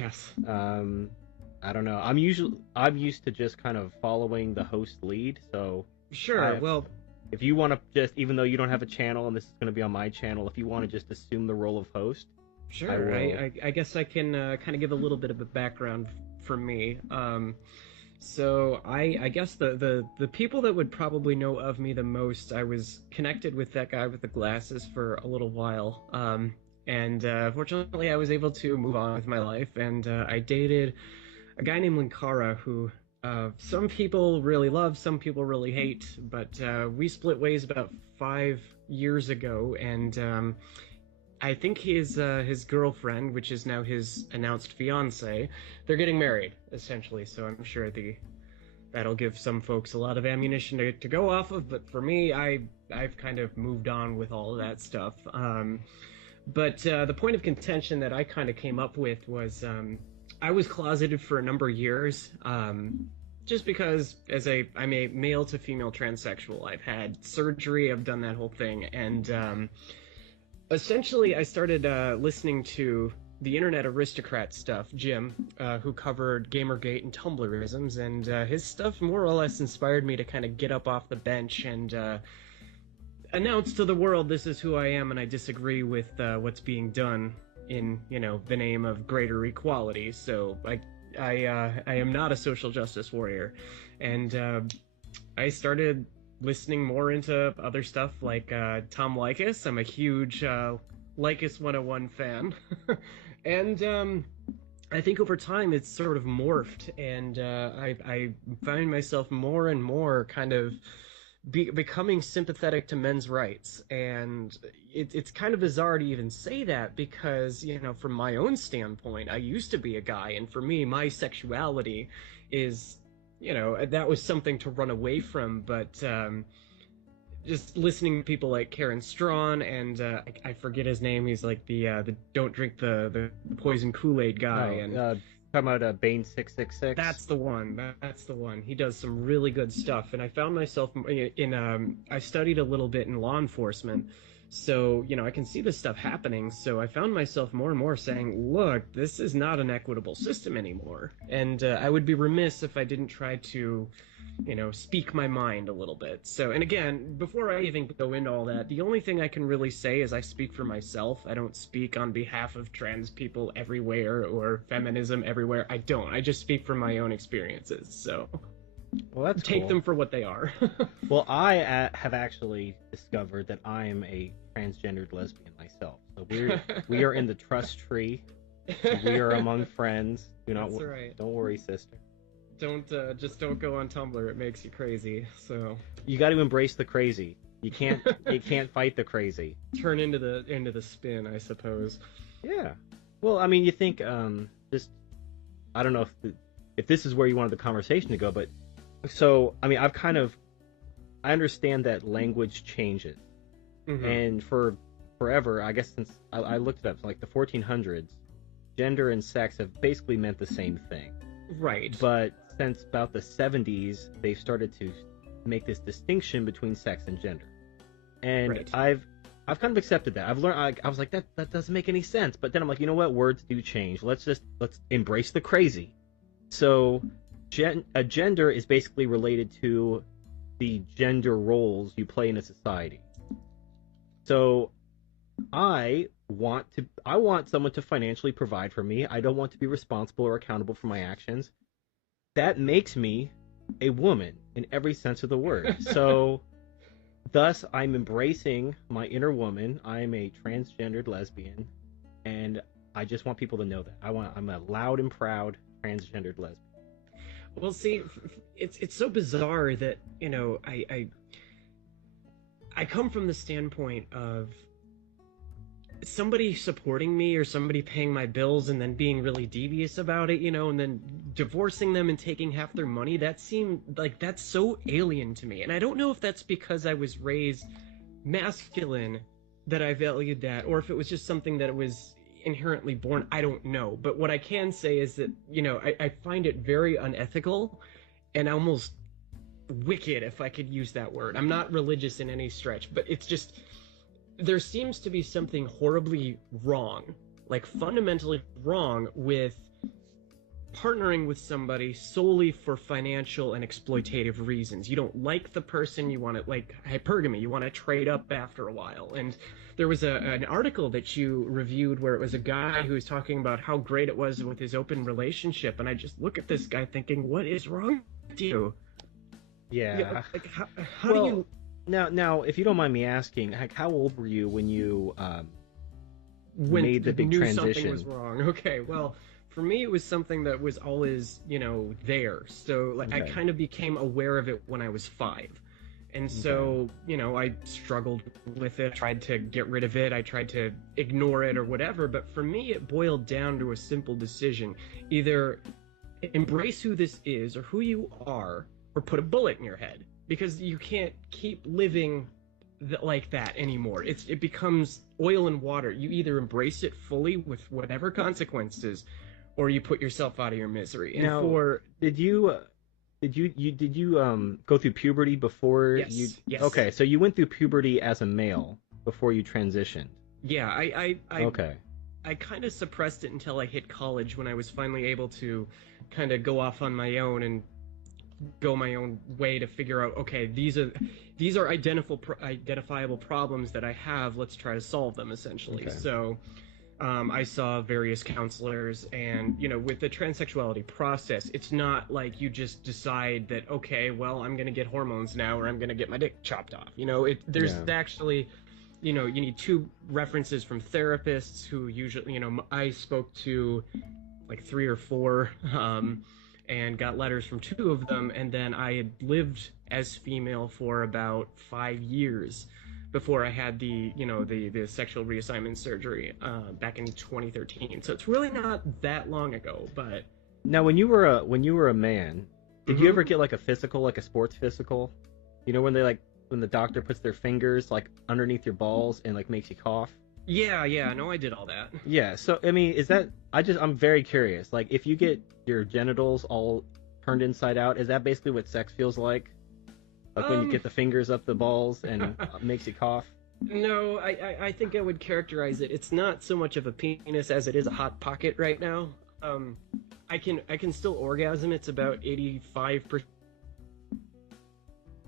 Yes. I don't know. I'm used to just kind of following the host lead. So Sure. I Well, if you want to just, even though you don't have a channel and this is going to be on my channel, if you want to just assume the role of host, I sure. will. I guess I can kind of give a little bit of a background for me. So I guess the people that would probably know of me the most, I was connected with that guy with the glasses for a little while. And fortunately, I was able to move on with my life, and I dated a guy named Linkara who some people really love, some people really hate, but we split ways about 5 years ago, and I think his girlfriend, which is now his announced fiance, they're getting married essentially. So I'm sure the that'll give some folks a lot of ammunition to go off of. But for me, I've kind of moved on with all of that stuff. But the point of contention that I kind of came up with was I was closeted for a number of years. Just because I'm a male to female transsexual. I've had surgery, I've done that whole thing, and essentially, I started listening to the internet aristocrat stuff, Jim, who covered Gamergate and Tumblrisms, and his stuff more or less inspired me to kind of get up off the bench and announce to the world this is who I am, and I disagree with what's being done in, the name of greater equality. So I am not a social justice warrior, and I started listening more into other stuff like Tom Likas. I'm a huge Likas 101 fan. And I think over time it's sort of morphed, and I find myself more and more kind of becoming sympathetic to men's rights. And it's kind of bizarre to even say that because, from my own standpoint, I used to be a guy, and for me, my sexuality is that was something to run away from, but just listening to people like Karen Strawn and I forget his name. He's like the don't drink the poison Kool-Aid guy. Oh, And talking about Bane 666. that's the one. That's the one. He does some really good stuff, and I found myself in I studied a little bit in law enforcement. So, I can see this stuff happening. So I found myself more and more saying, look, this is not an equitable system anymore. And I would be remiss if I didn't try to, speak my mind a little bit. So, and again, before I even go into all that, the only thing I can really say is I speak for myself. I don't speak on behalf of trans people everywhere or feminism everywhere. I don't. I just speak from my own experiences. So Well, that's take cool. them for what they are. Well, I have actually discovered that I am a transgendered lesbian myself. So we are in the trust tree. We are among friends. That's right. Don't worry, sister. Just don't go on Tumblr. It makes you crazy. So You got to embrace the crazy. You can't fight the crazy. turn into the spin, I suppose. Yeah. Well, I mean, you think just I don't know if this is where you wanted the conversation to go, but so I mean, I understand that language changes, Mm-hmm. and for forever, I guess since I looked it up, like the 1400s, gender and sex have basically meant the same thing. Right. But since about the 70s, they've started to make this distinction between sex and gender, and Right. I've kind of accepted that. I've learned. I was like, that doesn't make any sense. But then I'm like, you know what? Words do change. Let's embrace the crazy. So, a gender is basically related to the gender roles you play in a society. So, I want someone to financially provide for me. I don't want to be responsible or accountable for my actions. That makes me a woman in every sense of the word. So, thus, I'm embracing my inner woman. I'm a transgendered lesbian, and I just want people to know that. I'm a loud and proud transgendered lesbian. Well, see, it's so bizarre that I come from the standpoint of somebody supporting me or somebody paying my bills and then being really devious about it, and then divorcing them and taking half their money. That seemed like that's so alien to me. And I don't know if that's because I was raised masculine that I valued that, or if it was just something that was inherently born. I don't know. But what I can say is that, I find it very unethical and almost wicked, if I could use that word. I'm not religious in any stretch, but it's just, there seems to be something horribly wrong, like fundamentally wrong with partnering with somebody solely for financial and exploitative reasons. You don't like the person, you want to, like hypergamy, you want to trade up after a while. And there was an article that you reviewed where it was a guy who was talking about how great it was with his open relationship, and I just look at this guy thinking, what is wrong with you? Yeah. Like how do you now, if you don't mind me asking, like, how old were you when you when made the big knew transition? something was wrong? Okay, well, for me it was something that was always, there. So like I Okay. kind of became aware of it when I was 5. And so, I struggled with it, tried to get rid of it, I tried to ignore it or whatever, but for me it boiled down to a simple decision. Either embrace who this is or who you are, or put a bullet in your head, because you can't keep living like that anymore. It becomes oil and water. You either embrace it fully with whatever consequences, or you put yourself out of your misery. And Now, for did you go through puberty before you? yes. Okay, so you went through puberty as a male before you transitioned. Yeah, Okay. I kind of suppressed it until I hit college, when I was finally able to kind of go off on my own and go my own way to figure out, okay, these are identifiable problems that I have. Let's try to solve them, essentially. Okay. So I saw various counselors, and with the transsexuality process, it's not like you just decide that, okay, well, I'm gonna get hormones now, or I'm gonna get my dick chopped off. There's Yeah. actually, you need 2 references from therapists who usually, I spoke to like 3 or 4, and got letters from 2 of them, and then I had lived as female for about 5 years before I had the sexual reassignment surgery back in 2013. So it's really not that long ago, but Now, when you were a man, did you Mhm. ever get like a physical, like a sports physical? When they when the doctor puts their fingers like underneath your balls and like makes you cough? yeah, no, I did all that. Yeah. So I mean, is that I'm very curious. Like, if you get your genitals all turned inside out, is that basically what sex feels like? Like when you get the fingers up the balls and makes you cough? No, I think I would characterize it. It's not so much of a penis as it is a hot pocket right now. I can still orgasm. It's about 85%.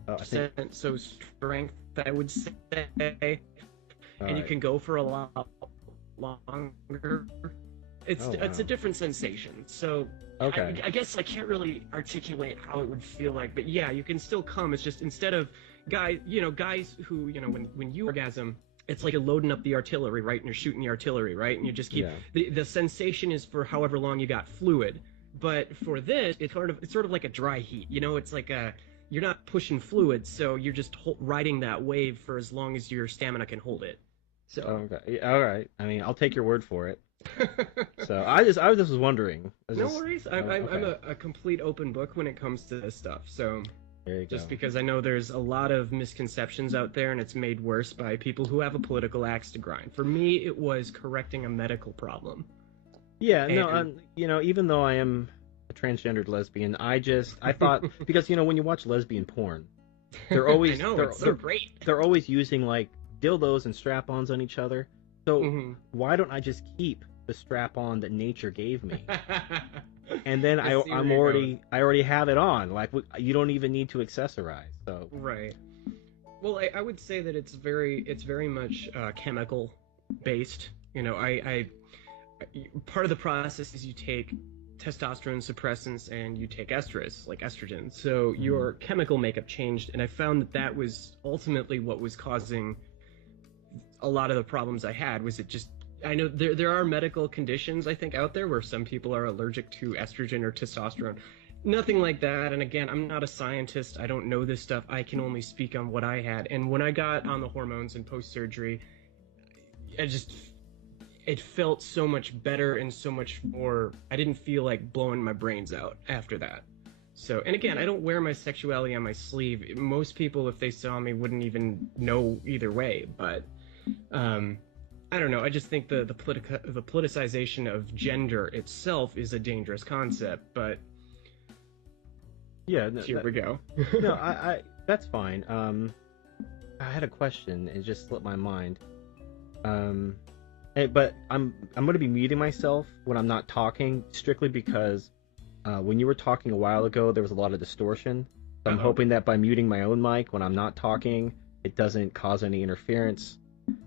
Oh, I think. So strength, I would say, and you Alright. can go for a lot longer. It's Oh, it's a wow. different sensation. So Okay. I guess I can't really articulate how it would feel like, but yeah, you can still come. It's just, instead of guys who, when you orgasm, it's like you're loading up the artillery, right? And you're shooting the artillery, right? And you just keep, Yeah. the sensation is for however long you got fluid. But for this, it's sort of like a dry heat. It's like you're not pushing fluid, so you're just riding that wave for as long as your stamina can hold it. So. Okay. Yeah, all right. I mean, I'll take your word for it. So I just was wondering. No worries. I'm okay. a complete open book when it comes to this stuff. So There you just go. because I know there's a lot of misconceptions out there, and it's made worse by people who have a political axe to grind. For me, it was correcting a medical problem. Yeah. No. And Even though I am a transgendered lesbian, I thought, because when you watch lesbian porn, they're always I know, it's so great. they're always using like dildos and strap-ons on each other. So Mhm. why don't I just keep the strap-on that nature gave me? And then I see where I'm you're I already have it on. Like, you don't even need to accessorize. So Right. Well, I would say that it's very much chemical based. Part of the process is you take testosterone suppressants and you take estrus, like estrogen. So your chemical makeup changed, and I found that was ultimately what was causing a lot of the problems I had. Was it just, I know there are medical conditions, I think, out there where some people are allergic to estrogen or testosterone. Nothing like that. And again, I'm not a scientist. I don't know this stuff. I can only speak on what I had. And when I got on the hormones and post-surgery, it felt so much better and so much more. I didn't feel like blowing my brains out after that. So, and again, I don't wear my sexuality on my sleeve. Most people, if they saw me, wouldn't even know either way. But I don't know. I just think the politicization of gender itself is a dangerous concept. But yeah, no, here we go. no, I that's fine. I had a question. It just slipped my mind. But I'm going to be muting myself when I'm not talking, strictly because when you were talking a while ago, there was a lot of distortion. So I'm Uh-oh. hoping that by muting my own mic when I'm not talking, it doesn't cause any interference.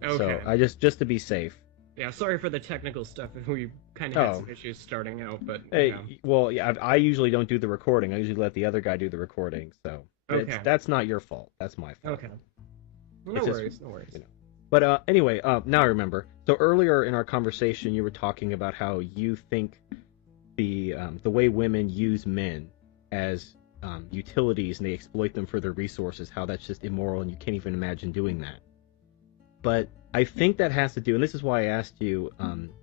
So Okay. I just to be safe. Yeah, sorry for the technical stuff. We kind of had Oh, some issues starting out, but yeah. hey, well, yeah, I usually don't do the recording. I usually let the other guy do the recording. So Okay. that's not your fault. That's my fault. Okay. No It's just, worries, no worries. you know. But anyway, now I remember. So earlier in our conversation, you were talking about how you think the way women use men as utilities and they exploit them for their resources, how that's just immoral and you can't even imagine doing that. But I think that has to do, and this is why I asked you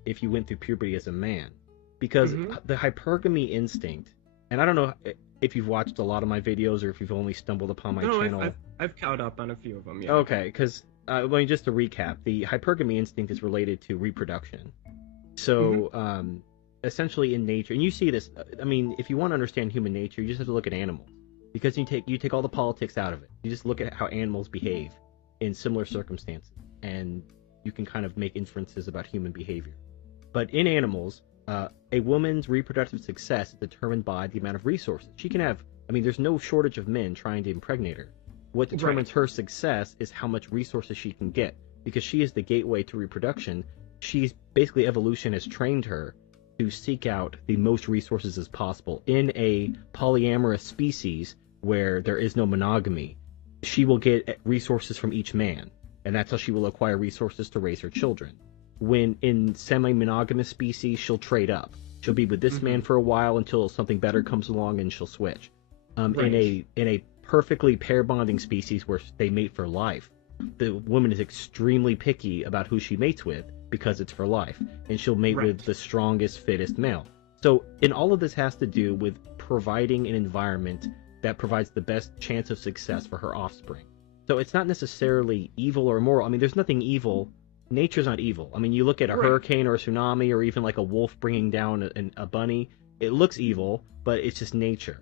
if you went through puberty as a man, because Mm-hmm. the hypergamy instinct, and I don't know if you've watched a lot of my videos or if you've only stumbled upon my No, channel. I've caught up on a few of them. Yeah. Okay, because well, just to recap, the hypergamy instinct is related to reproduction. Mm-hmm. So essentially in nature, and you see this, I mean, if you want to understand human nature, you just have to look at animals, because you take all the politics out of it. You just look at how animals behave in similar circumstances, and you can kind of make inferences about human behavior. But in animals, a woman's reproductive success is determined by the amount of resources she can have. I mean, there's no shortage of men trying to impregnate her. What determines Right. her success is how much resources she can get, because she is the gateway to reproduction. She's basically, evolution has trained her to seek out the most resources as possible. In a polyamorous species where there is no monogamy, she will get resources from each man, and that's how she will acquire resources to raise her children. When in semi-monogamous species, she'll trade up. She'll be with this Mm-hmm. man for a while until something better comes along, and she'll switch. In Right. a perfectly pair bonding species where they mate for life, the woman is extremely picky about who she mates with because it's for life, and she'll mate Right. with the strongest, fittest male. So, and all of this has to do with providing an environment that provides the best chance of success for her offspring. So it's not necessarily evil or immoral. I mean, there's nothing evil. Nature's not evil. I mean, you look at a Right. hurricane or a tsunami or even like a wolf bringing down a bunny, it looks evil, but it's just nature.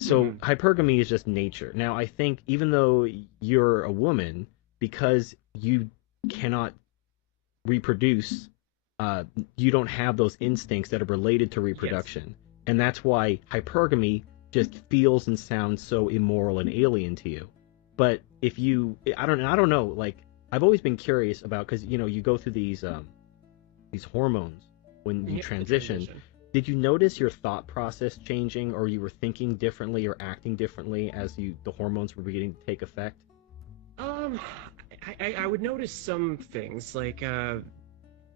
So Mm-hmm. hypergamy is just nature. Now, I think even though you're a woman, because you cannot reproduce, you don't have those instincts that are related to Yes. reproduction. And that's why hypergamy just feels and sounds so immoral and alien to you. But if you, I don't know, like, I've always been curious about, because, you know, you go through these hormones when you Yeah, the transition. transition. Did you notice your thought process changing, or you were thinking differently or acting differently as the hormones were beginning to take effect? Um, I would notice some things like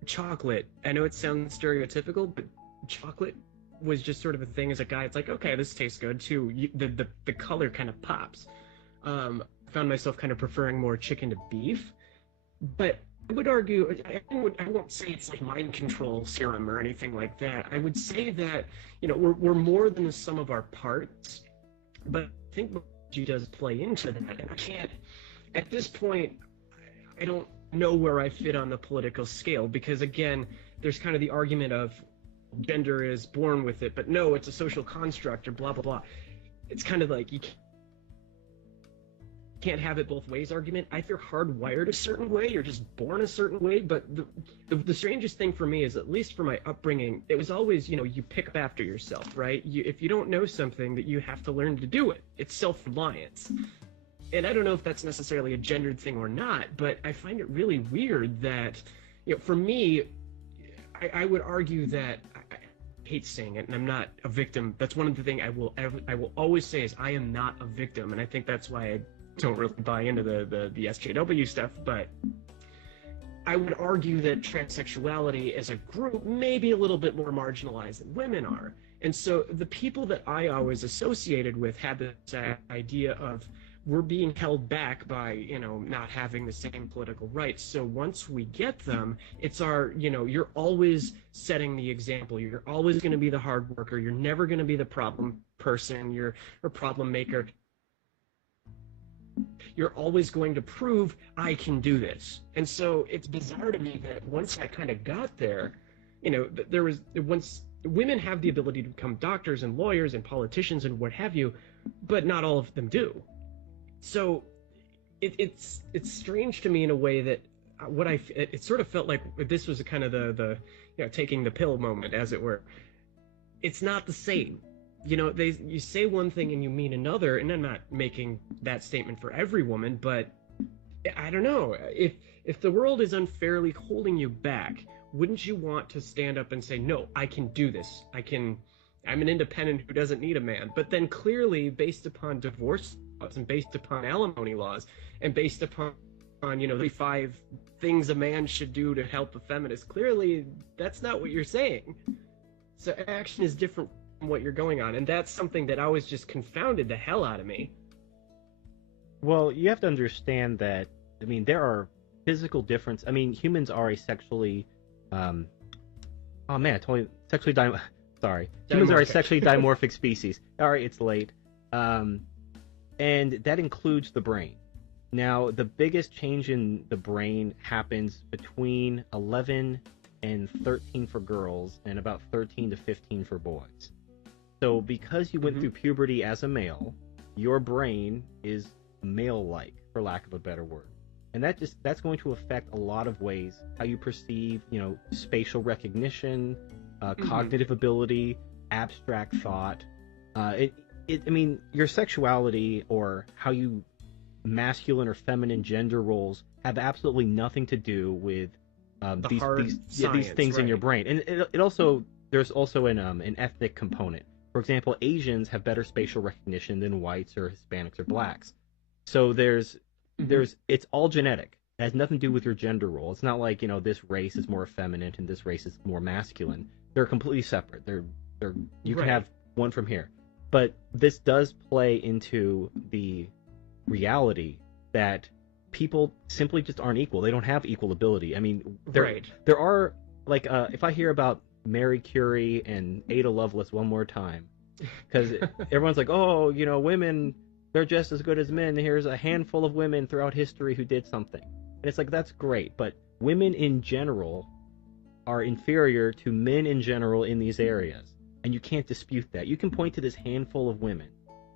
chocolate. I know it sounds stereotypical, but chocolate was just sort of a thing as a guy. It's like, okay, this tastes good too. The color kind of pops. I found myself kind of preferring more chicken to beef, but I would argue I won't say it's like mind control serum or anything like that. I would say that we're more than the sum of our parts, but I think biology does play into that, and I can't at this point. I don't know where I fit on the political scale because again, there's kind of the argument of gender is born with it, but no, it's a social construct or blah blah blah. It's kind of like you can't have it both ways argument. If you're hardwired a certain way, you're just born a certain way. But the strangest thing for me is, at least for my upbringing, it was always, you pick up after yourself, right? If you don't know something, that you have to learn to do it. It's self-reliance. And I don't know if that's necessarily a gendered thing or not, but I find it really weird that, for me, I would argue that I hate saying it, and I'm not a victim. That's one of the things I will always say is I am not a victim, and I think that's why I don't really buy into the SJW stuff. But I would argue that transsexuality as a group may be a little bit more marginalized than women are. And so the people that I always associated with had this idea of we're being held back by, not having the same political rights. So once we get them, it's you're always setting the example. You're always going to be the hard worker. You're never going to be the problem person. You're a problem maker. You're always going to prove I can do this. And so it's bizarre to me that once I kind of got there, there was once women have the ability to become doctors and lawyers and politicians and what have you, but not all of them do. So it's strange to me in a way that it sort of felt like this was a kind of the taking the pill moment, as it were. It's not the same. you say one thing and you mean another, and I'm not making that statement for every woman, but I don't know. If the world is unfairly holding you back, wouldn't you want to stand up and say, "No, I can do this. I'm an independent who doesn't need a man." But then clearly, based upon divorce laws and based upon alimony laws and based upon the 5 things a man should do to help a feminist, clearly that's not what you're saying. So action is different from what you're going on, and that's something that always just confounded the hell out of me. Well, you have to understand that, I mean, there are physical difference. I mean, humans are a sexually, oh man, I totally, sorry. Humans are a sexually dimorphic species. All right, it's late. And that includes the brain. Now, the biggest change in the brain happens between 11 and 13 for girls and about 13 to 15 for boys. So because you went through puberty as a male, your brain is male-like, for lack of a better word. And that's going to affect a lot of ways, how you perceive, spatial recognition, cognitive ability, abstract thought. I mean, your sexuality or how you masculine or feminine gender roles have absolutely nothing to do with these things in your brain. And it also, there's also an ethnic component. For example, Asians have better spatial recognition than whites or Hispanics or blacks. So there's it's all genetic. It has nothing to do with your gender role. It's not like, this race is more effeminate and this race is more masculine. They're completely separate. You can have one from here. But this does play into the reality that people simply just aren't equal. They don't have equal ability. I mean, there are, like, if I hear about Mary Curie and Ada Lovelace one more time, because everyone's like, oh, women, they're just as good as men. Here's a handful of women throughout history who did something. And it's like, that's great, but women in general are inferior to men in general in these areas. And you can't dispute that. You can point to this handful of women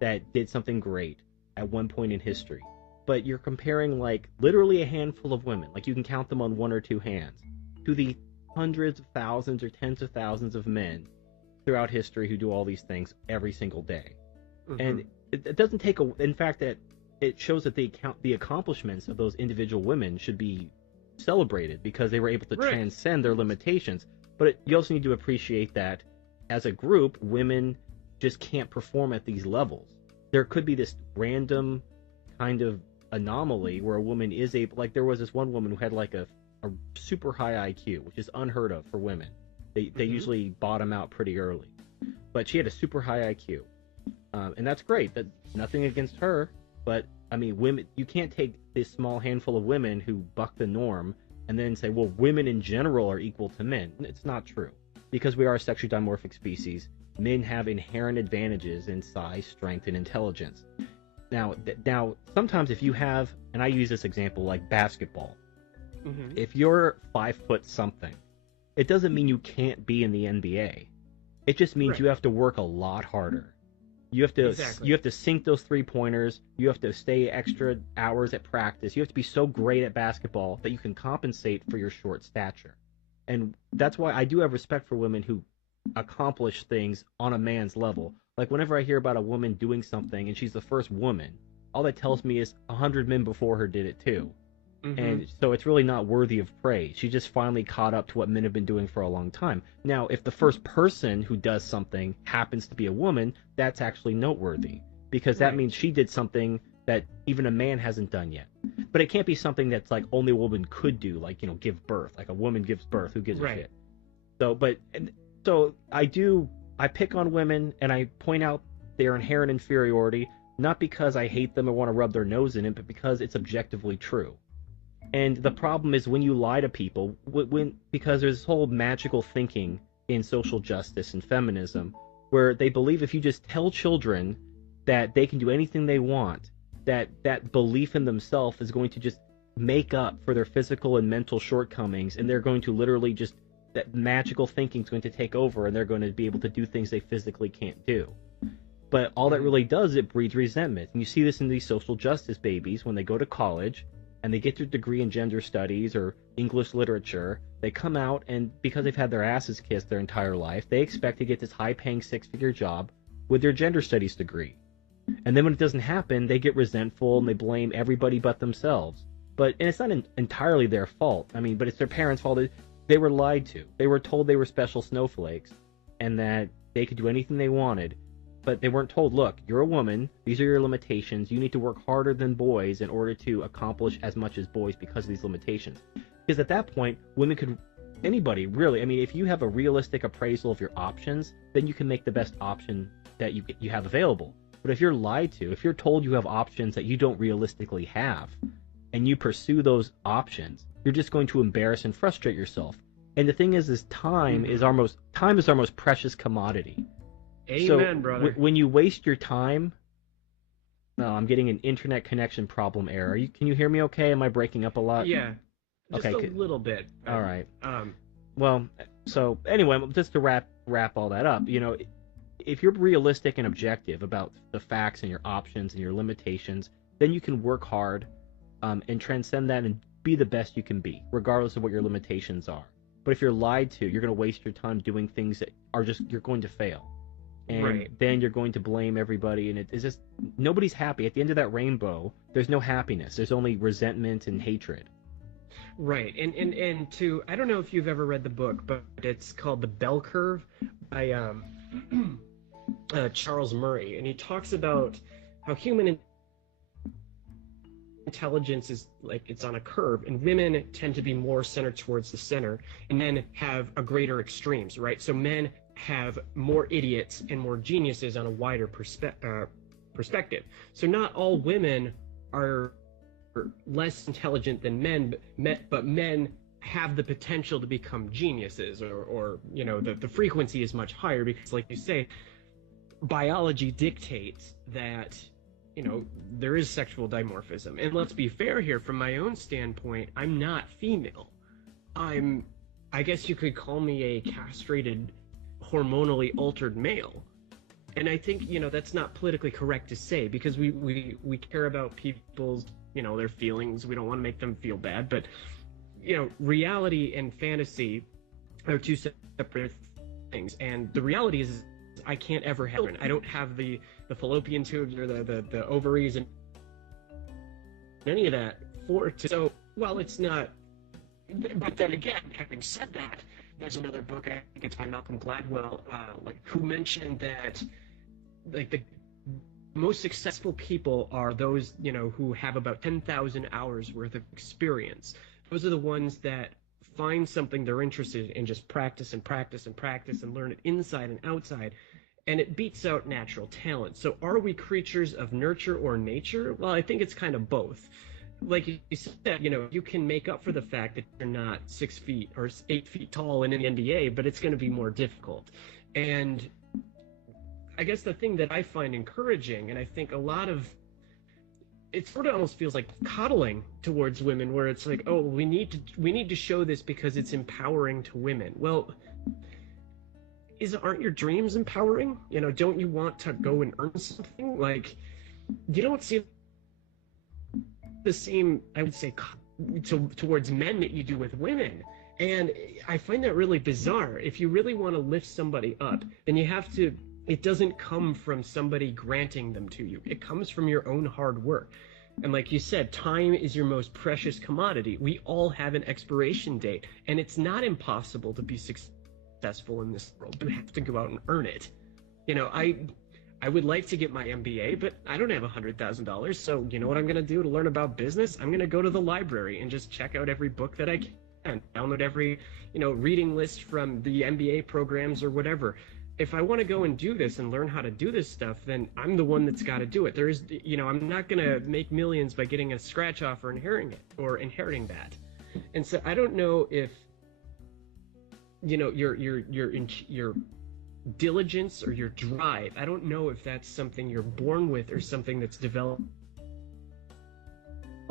that did something great at one point in history. But you're comparing, like, literally a handful of women, like you can count them on one or two hands, to the hundreds of thousands or tens of thousands of men throughout history who do all these things every single day. And it doesn't take in fact, that it shows that the accomplishments of those individual women should be celebrated because they were able to transcend their limitations. But you also need to appreciate that as a group, women just can't perform at these levels. There could be this random kind of anomaly where a woman is able, like there was this one woman who had like a super high IQ, which is unheard of for women. They usually bottom out pretty early. But she had a super high IQ. And that's great. That nothing against her, but I mean, women. You can't take this small handful of women who buck the norm and then say, well, women in general are equal to men. It's not true, because we are a sexually dimorphic species. Men have inherent advantages in size, strength, and intelligence. Now, sometimes if you have, and I use this example like basketball. If you're 5 foot something, it doesn't mean you can't be in the NBA. It just means you have to work a lot harder. You have to sink those 3-pointers. You have to stay extra hours at practice. You have to be so great at basketball that you can compensate for your short stature. And that's why I do have respect for women who accomplish things on a man's level. Like whenever I hear about a woman doing something and she's the first woman, all that tells me is 100 men before her did it too. And so it's really not worthy of praise. She just finally caught up to what men have been doing for a long time. Now, if the first person who does something happens to be a woman, that's actually noteworthy, because that means she did something that even a man hasn't done yet. But it can't be something that's like only a woman could do, like, give birth. Like a woman gives birth, who gives a shit? So I pick on women and I point out their inherent inferiority, not because I hate them or want to rub their nose in it, but because it's objectively true. And the problem is when you lie to people, because there's this whole magical thinking in social justice and feminism, where they believe if you just tell children that they can do anything they want, that belief in themselves is going to just make up for their physical and mental shortcomings, and they're going to literally just, that magical thinking is going to take over, and they're going to be able to do things they physically can't do. But all that really does, it breeds resentment. And you see this in these social justice babies when they go to college, and they get their degree in gender studies or English literature. They come out, and because they've had their asses kissed their entire life, they expect to get this high-paying 6-figure job with their gender studies degree. And then when it doesn't happen, they get resentful and they blame everybody but themselves. And it's not entirely their fault. I mean, but it's their parents' fault. They were lied to. They were told they were special snowflakes and that they could do anything they wanted. But they weren't told, look, you're a woman. These are your limitations. You need to work harder than boys in order to accomplish as much as boys because of these limitations. Because at that point, women could, anybody really, I mean, if you have a realistic appraisal of your options, then you can make the best option that you have available. But if you're lied to, if you're told you have options that you don't realistically have, and you pursue those options, you're just going to embarrass and frustrate yourself. And the thing is time is our most precious commodity. Amen, so brother. When you waste your time, no, I'm getting an internet connection problem error. Can you hear me okay? Am I breaking up a lot? Yeah, just okay, a little bit. All right. Well, so anyway, just to wrap all that up, if you're realistic and objective about the facts and your options and your limitations, then you can work hard and transcend that and be the best you can be, regardless of what your limitations are. But if you're lied to, you're going to waste your time doing things that you're going to fail. And then you're going to blame everybody, and it's just, nobody's happy. At the end of that rainbow, there's no happiness. There's only resentment and hatred. Right, and I don't know if you've ever read the book, but it's called The Bell Curve by Charles Murray, and he talks about how human intelligence is like it's on a curve, and women tend to be more centered towards the center, and men have a greater extremes, right? So men have more idiots and more geniuses on a wider perspective. So not all women are less intelligent than men, but men have the potential to become geniuses, or the frequency is much higher because, like you say, biology dictates that there is sexual dimorphism. And let's be fair here, from my own standpoint, I'm not female. I guess you could call me a castrated, hormonally altered male. And I think that's not politically correct to say, because we care about people's their feelings. We don't want to make them feel bad, but reality and fantasy are two separate things. And the reality is I can't ever have it. I don't have the fallopian tubes or the ovaries and any of that so while it's not. But then again, having said that, there's another book, I think it's by Malcolm Gladwell, who mentioned that the most successful people are those who have about 10,000 hours worth of experience. Those are the ones that find something they're interested in and just practice and practice and practice and learn it inside and outside, and it beats out natural talent. So are we creatures of nurture or nature? Well, I think it's kind of both. Like you said, you can make up for the fact that you're not 6 feet or 8 feet tall and in the NBA, but it's going to be more difficult. And I guess the thing that I find encouraging, and I think a lot of it sort of almost feels like coddling towards women, where it's like, oh, we need to show this because it's empowering to women. Well, aren't your dreams empowering? Don't you want to go and earn something? Like, you don't see the same, I would say, towards men that you do with women. And I find that really bizarre. If you really want to lift somebody up, then you have to, it doesn't come from somebody granting them to you. It comes from your own hard work. And like you said, time is your most precious commodity. We all have an expiration date, and it's not impossible to be successful in this world. You have to go out and earn it. I would like to get my MBA, but I don't have $100,000. So you know what I'm going to do to learn about business? I'm going to go to the library and just check out every book that I can, download every, reading list from the MBA programs or whatever. If I want to go and do this and learn how to do this stuff, then I'm the one that's got to do it. There is, I'm not going to make millions by getting a scratch off or inheriting that. And so I don't know if, your diligence or your drive, I don't know if that's something you're born with or something that's developed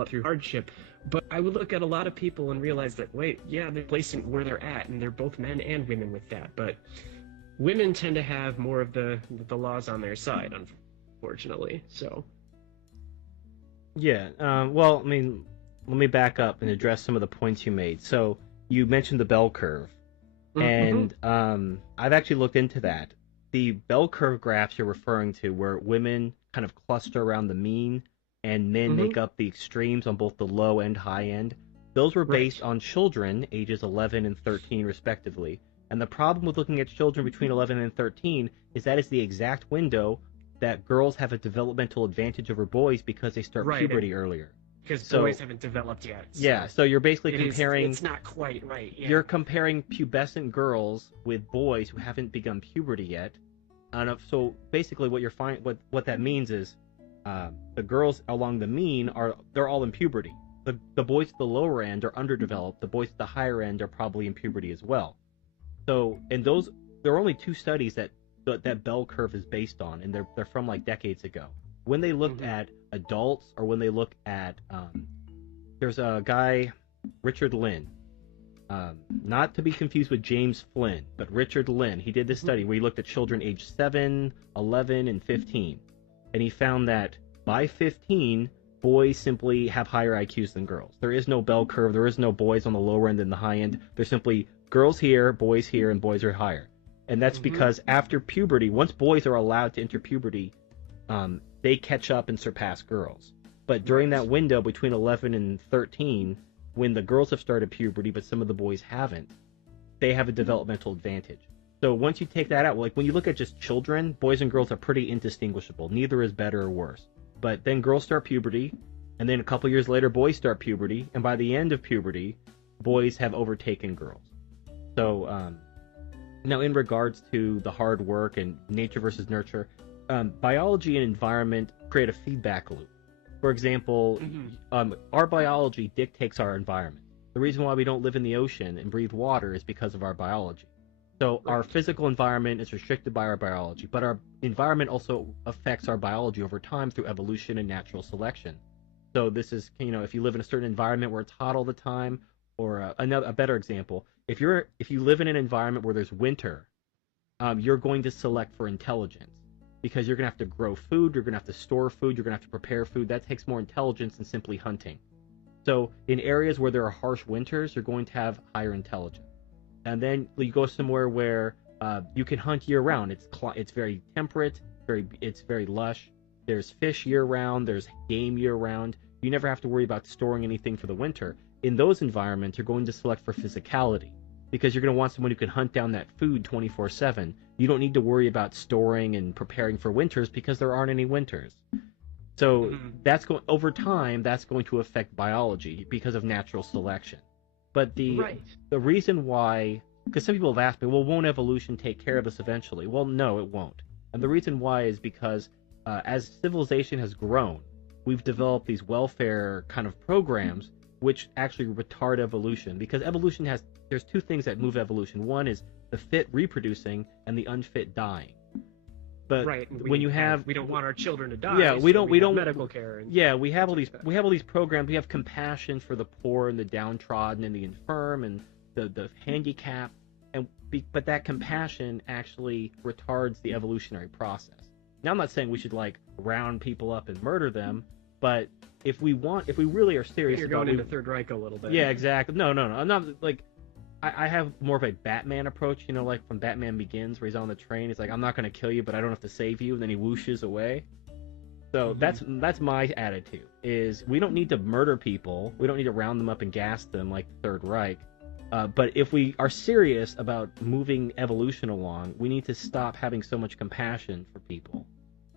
through hardship. But I would look at a lot of people and realize that, wait, yeah, they're placing where they're at, and they're both men and women with that. But women tend to have more of the laws on their side, unfortunately. So. Yeah. Well, I mean, let me back up and address some of the points you made. So you mentioned the bell curve, and I've actually looked into that. the bell curve graphs you're referring to, where women kind of cluster around the mean and men Hmm. make up the extremes on both the low and high end, those were Right. based on children ages 11 and 13 respectively. And the problem with looking at children between 11 and 13 is that is the exact window that girls have a developmental advantage over boys because they start Right. puberty earlier. Because boys So, haven't developed yet, yeah, so so you're basically it's not quite right. Yeah. you're comparing pubescent girls with boys who haven't begun puberty yet. And so basically what that means is the girls along the mean they're all in puberty. The boys at the lower end are underdeveloped. The boys at the higher end are probably in puberty as well. So, and those there are only two studies that bell curve is based on, and they're from like decades ago. When they looked Hmm. at adults, or when they look at there's a guy, Richard Lynn, not to be confused with James Flynn, but Richard Lynn. He did this Hmm. study where he looked at children aged 7, 11, and 15, and he found that by 15, boys simply have higher IQs than girls. There is no bell curve. There is no boys on the lower end and the high end. There's simply girls here, and boys are higher. And that's Hmm. because after puberty, once boys are allowed to enter puberty, they catch up and surpass girls. But during Right. that window between 11 and 13, when the girls have started puberty, but some of the boys haven't, they have a developmental advantage. So once you take that out, like when you look at just children, boys and girls are pretty indistinguishable. Neither is better or worse. But then girls start puberty, and then a couple years later, boys start puberty, and by the end of puberty, boys have overtaken girls. So now, in regards to the hard work and nature versus nurture, biology and environment create a feedback loop. For example, Hmm. our biology dictates our environment. The reason why we don't live in the ocean and breathe water is because of our biology. So our Right. physical environment is restricted by our biology, but our environment also affects our biology over time through evolution and natural selection. So this is, if you live in a certain environment where it's hot all the time, or a better example, if you live in an environment where there's winter, you're going to select for intelligence because you're going to have to grow food, you're going to have to store food, you're going to have to prepare food. That takes more intelligence than simply hunting. So in areas where there are harsh winters, you're going to have higher intelligence. And then you go somewhere where you can hunt year round. It's very temperate, it's very lush. There's fish year round. There's game year round. You never have to worry about storing anything for the winter. In those environments, you're going to select for physicality because you're going to want someone who can hunt down that food 24/7. You don't need to worry about storing and preparing for winters because there aren't any winters. So Hmm. over time, that's going to affect biology because of natural selection. But Right. the reason why, because some people have asked me, well, won't evolution take care of us eventually? Well, no, it won't. And the reason why is because as civilization has grown, we've developed these welfare kind of programs which actually retard evolution. Because there's two things that move evolution. One is the fit reproducing and the unfit dying. But Right. And when you have we don't want our children to die. yeah, So we have medical care and yeah, we have things all like these that. we have all these programs. We have compassion for the poor and the downtrodden and the infirm and the handicapped, but that compassion actually retards the evolutionary process. Now, I'm not saying we should like round people up and murder them, but if we really are serious You're about going into Third Reich a little bit. yeah, exactly. No, no, no. I'm not like I have more of a Batman approach, like from Batman Begins, where he's on the train. He's like, I'm not gonna kill you, but I don't have to save you, and then he whooshes away. So Hmm. that's my attitude. Is we don't need to murder people. We don't need to round them up and gas them like the Third Reich. But if we are serious about moving evolution along, we need to stop having so much compassion for people.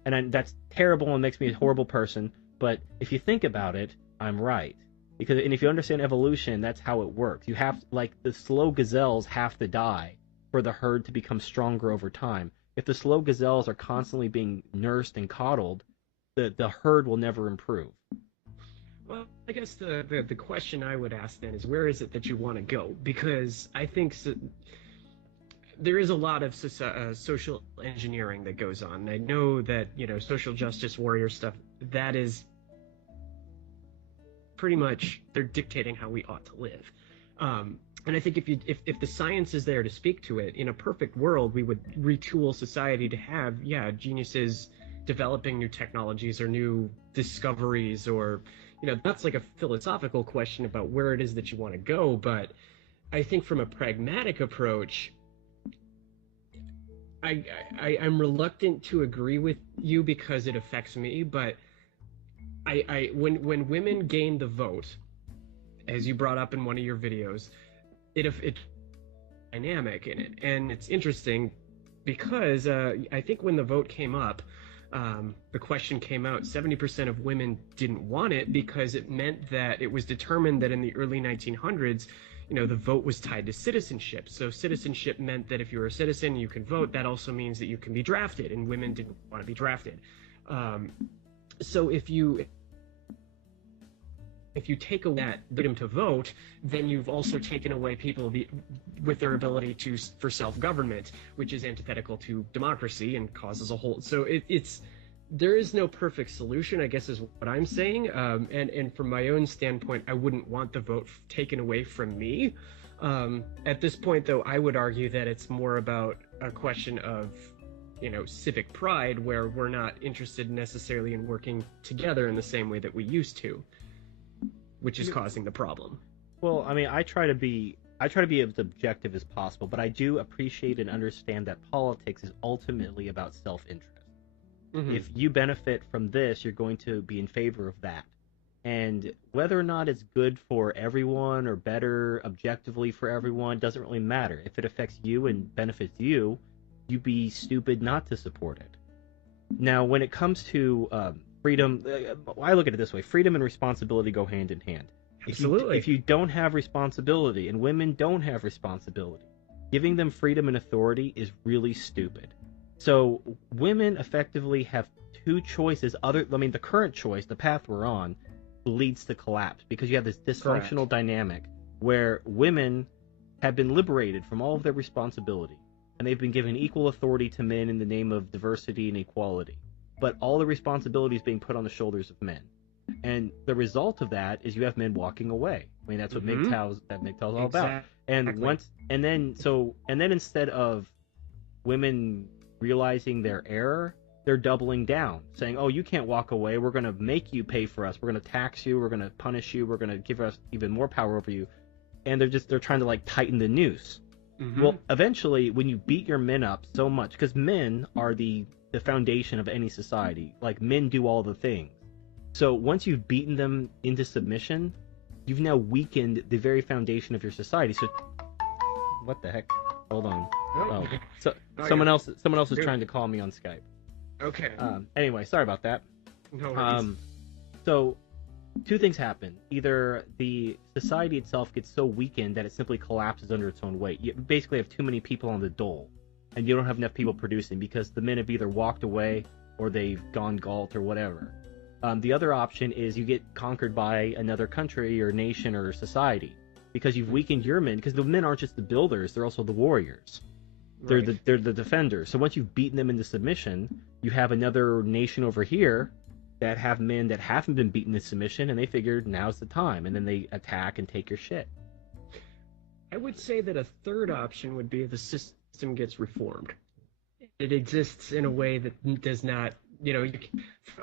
That's terrible and makes me a horrible person. But if you think about it, I'm right. And if you understand evolution, that's how it works. You have like the slow gazelles have to die for the herd to become stronger over time. If the slow gazelles are constantly being nursed and coddled, the herd will never improve. Well, I guess the question I would ask then is where is it that you want to go? Because I think there is a lot of social engineering that goes on. I know that social justice warrior stuff that is pretty much they're dictating how we ought to live. And I think if the science is there to speak to it, in a perfect world, we would retool society to have geniuses developing new technologies or new discoveries, or that's like a philosophical question about where it is that you want to go. But I think from a pragmatic approach, I'm reluctant to agree with you because it affects me, but when women gain the vote, as you brought up in one of your videos, it dynamic in it, and it's interesting because I think when the vote came up, the question came out, 70% of women didn't want it because it meant that it was determined that in the early 1900s, the vote was tied to citizenship. So citizenship meant that if you were a citizen, you can vote. That also means that you can be drafted, and women didn't want to be drafted. So if you take away that freedom to vote, then you've also taken away people with their ability for self-government, which is antithetical to democracy and causes a whole. So there is no perfect solution, I guess, is what I'm saying. And from my own standpoint, I wouldn't want the vote taken away from me. At this point, though, I would argue that it's more about a question of civic pride, where we're not interested necessarily in working together in the same way that we used to, which is causing the problem. Well, I mean, I try to be as objective as possible, but I do appreciate and understand that politics is ultimately about self-interest. Mm-hmm. If you benefit from this, you're going to be in favor of that. And whether or not it's good for everyone or better objectively for everyone doesn't really matter. If it affects you and benefits you, you'd be stupid not to support it. Now, when it comes to freedom, I look at it this way: freedom and responsibility go hand in hand. Absolutely. If you don't have responsibility, and women don't have responsibility, giving them freedom and authority is really stupid. So women effectively have two choices. The current choice, the path we're on, leads to collapse because you have this dysfunctional dynamic where women have been liberated from all of their responsibility, and they've been given equal authority to men in the name of diversity and equality. But all the responsibility is being put on the shoulders of men. And the result of that is you have men walking away. I mean, that's what MGTOW's all about. And then instead of women realizing their error, they're doubling down, saying, "Oh, you can't walk away. We're going to make you pay for us. We're going to tax you. We're going to punish you. We're going to give us even more power over you." And they're trying to like tighten the noose. Mm-hmm. Well, eventually, when you beat your men up so much, because men are the foundation of any society. Like, men do all the things. So once you've beaten them into submission, you've now weakened the very foundation of your society. So, what the heck? Hold on. Someone else is trying to call me on Skype. Okay. Anyway, sorry about that. No worries. So, two things happen. Either the society itself gets so weakened that it simply collapses under its own weight. You basically have too many people on the dole, and you don't have enough people producing because the men have either walked away or they've gone galt or whatever. The other option is you get conquered by another country or nation or society because you've weakened your men, because the men aren't just the builders, they're also the warriors. Right. They're the defenders. So once you've beaten them into submission, you have another nation over here that have men that haven't been beaten into submission, and they figured now's the time, and then they attack and take your shit. I would say that a third option would be the system gets reformed. It exists in a way that does not,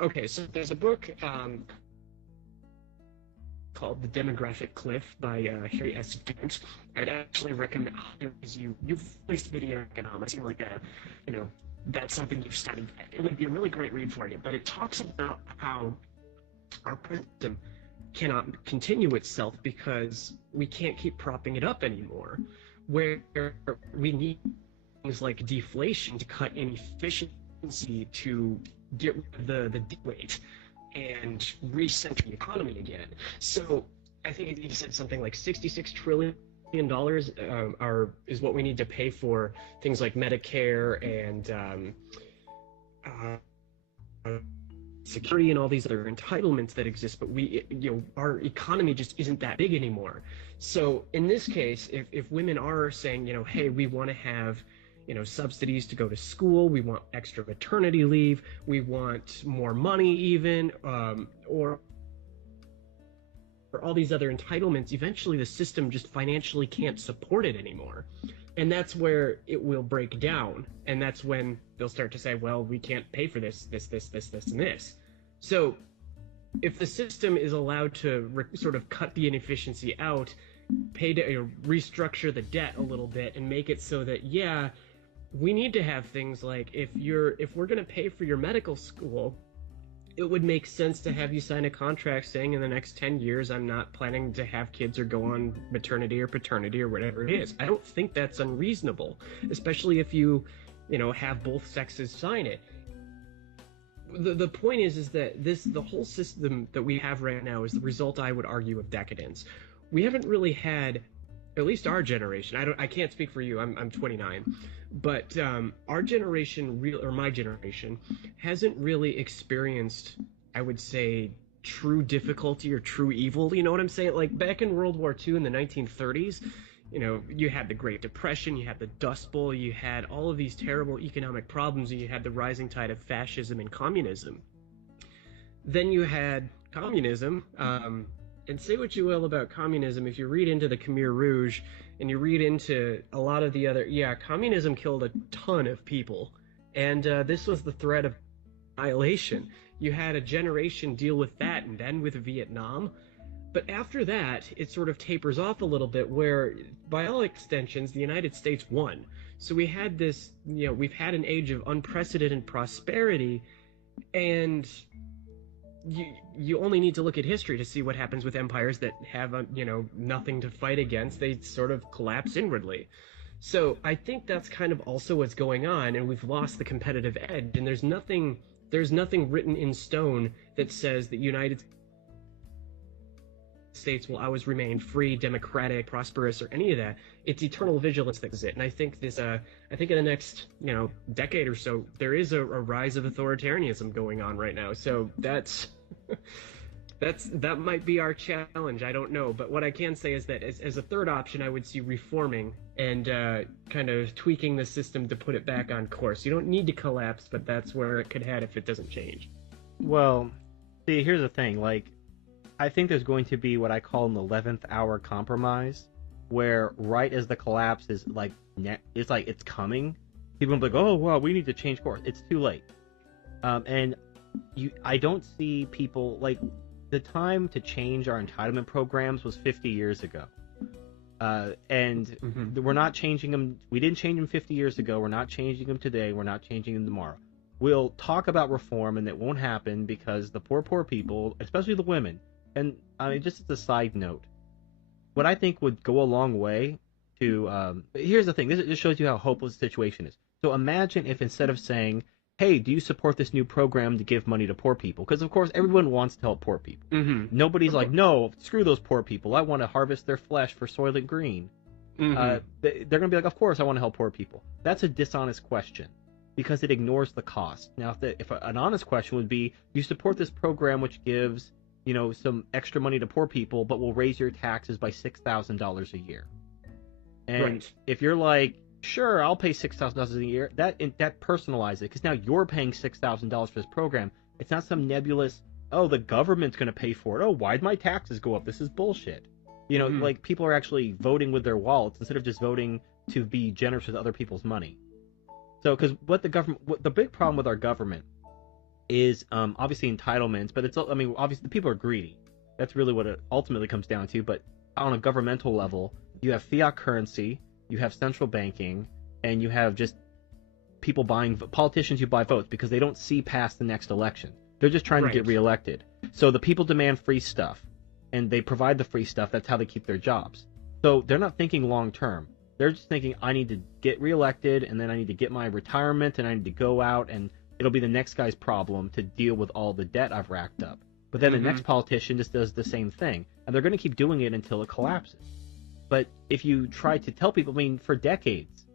okay, so there's a book called The Demographic Cliff by Harry S. Dent. I'd actually recommend, because you've placed video economics, you're like that's something you've studied. It would be a really great read for you, but it talks about how our system cannot continue itself because we can't keep propping it up anymore, where we need things like deflation to cut inefficiency, to get rid of the weight and recenter the economy again. So I think you said something like $66 trillion is what we need to pay for things like Medicare and security and all these other entitlements that exist, but our economy just isn't that big anymore. So in this case, if women are saying, hey, we want to have subsidies to go to school, we want extra maternity leave, we want more money even, or all these other entitlements, eventually the system just financially can't support it anymore. And that's where it will break down. And that's when they'll start to say, well, we can't pay for this, and this. So if the system is allowed to sort of cut the inefficiency out, restructure the debt a little bit and make it so that, we need to have things like if we're going to pay for your medical school, it would make sense to have you sign a contract saying in the next 10 years I'm not planning to have kids or go on maternity or paternity or whatever it is. I don't think that's unreasonable, especially if you have both sexes sign it. The point is that the whole system that we have right now is the result, I would argue, of decadence. We haven't really had, at least our generation. I can't speak for you. I'm 29, but our generation, or my generation, hasn't really experienced, I would say, true difficulty or true evil. You know what I'm saying? Like back in World War II in the 1930s, you had the Great Depression, you had the Dust Bowl, you had all of these terrible economic problems, and you had the rising tide of fascism and communism. Then you had communism, and say what you will about communism, if you read into the Khmer Rouge and you read into a lot of the other, communism killed a ton of people, and this was the threat of annihilation. You had a generation deal with that, and then with Vietnam. But after that, it sort of tapers off a little bit, where, by all extensions, the United States won. So we had this, we've had an age of unprecedented prosperity, and you only need to look at history to see what happens with empires that have, nothing to fight against. They sort of collapse inwardly. So I think that's kind of also what's going on, and we've lost the competitive edge, and there's nothing written in stone that says that United States will always remain free, democratic, prosperous, or any of that. It's eternal vigilance that is it. And I think I think in the next, decade or so, there is a rise of authoritarianism going on right now. So that might be our challenge. I don't know. But what I can say is that as a third option, I would see reforming and kind of tweaking the system to put it back on course. You don't need to collapse, but that's where it could head if it doesn't change. Well, see, here's the thing. Like, I think there's going to be what I call an 11th hour compromise, where right as the collapse is it's coming, people will be like, oh, well, we need to change course. It's too late. I don't see people, like, the time to change our entitlement programs was 50 years ago. We're not changing them. We didn't change them 50 years ago. We're not changing them today. We're not changing them tomorrow. We'll talk about reform, and it won't happen because the poor people, especially the women. And I mean, just as a side note, what I think would go a long way to here's the thing. This shows you how hopeless the situation is. So imagine if instead of saying, hey, do you support this new program to give money to poor people? Because, of course, everyone wants to help poor people. Mm-hmm. Nobody's like, no, screw those poor people. I want to harvest their flesh for Soylent Green. Mm-hmm. They're going to be like, of course, I want to help poor people. That's a dishonest question because it ignores the cost. Now, if an honest question would be, you support this program which gives, some extra money to poor people, but will raise your taxes by $6,000 a year. And right. If you're like, sure, I'll pay $6,000 a year, that personalizes it, because now you're paying $6,000 for this program. It's not some nebulous, oh, the government's going to pay for it. Oh, why'd my taxes go up? This is bullshit. Mm-hmm. Like, people are actually voting with their wallets instead of just voting to be generous with other people's money. So, because what the big problem with our government is obviously entitlements, but obviously the people are greedy. That's really what it ultimately comes down to. But on a governmental level, you have fiat currency, you have central banking, and you have just politicians who buy votes because they don't see past the next election. They're just trying to get reelected. So the people demand free stuff, and they provide the free stuff. That's how they keep their jobs. So they're not thinking long term. They're just thinking, I need to get reelected, and then I need to get my retirement, and I need to go out, and it'll be the next guy's problem to deal with all the debt I've racked up. But then the next politician just does the same thing, and they're going to keep doing it until it collapses. But if you try to tell people, for decades,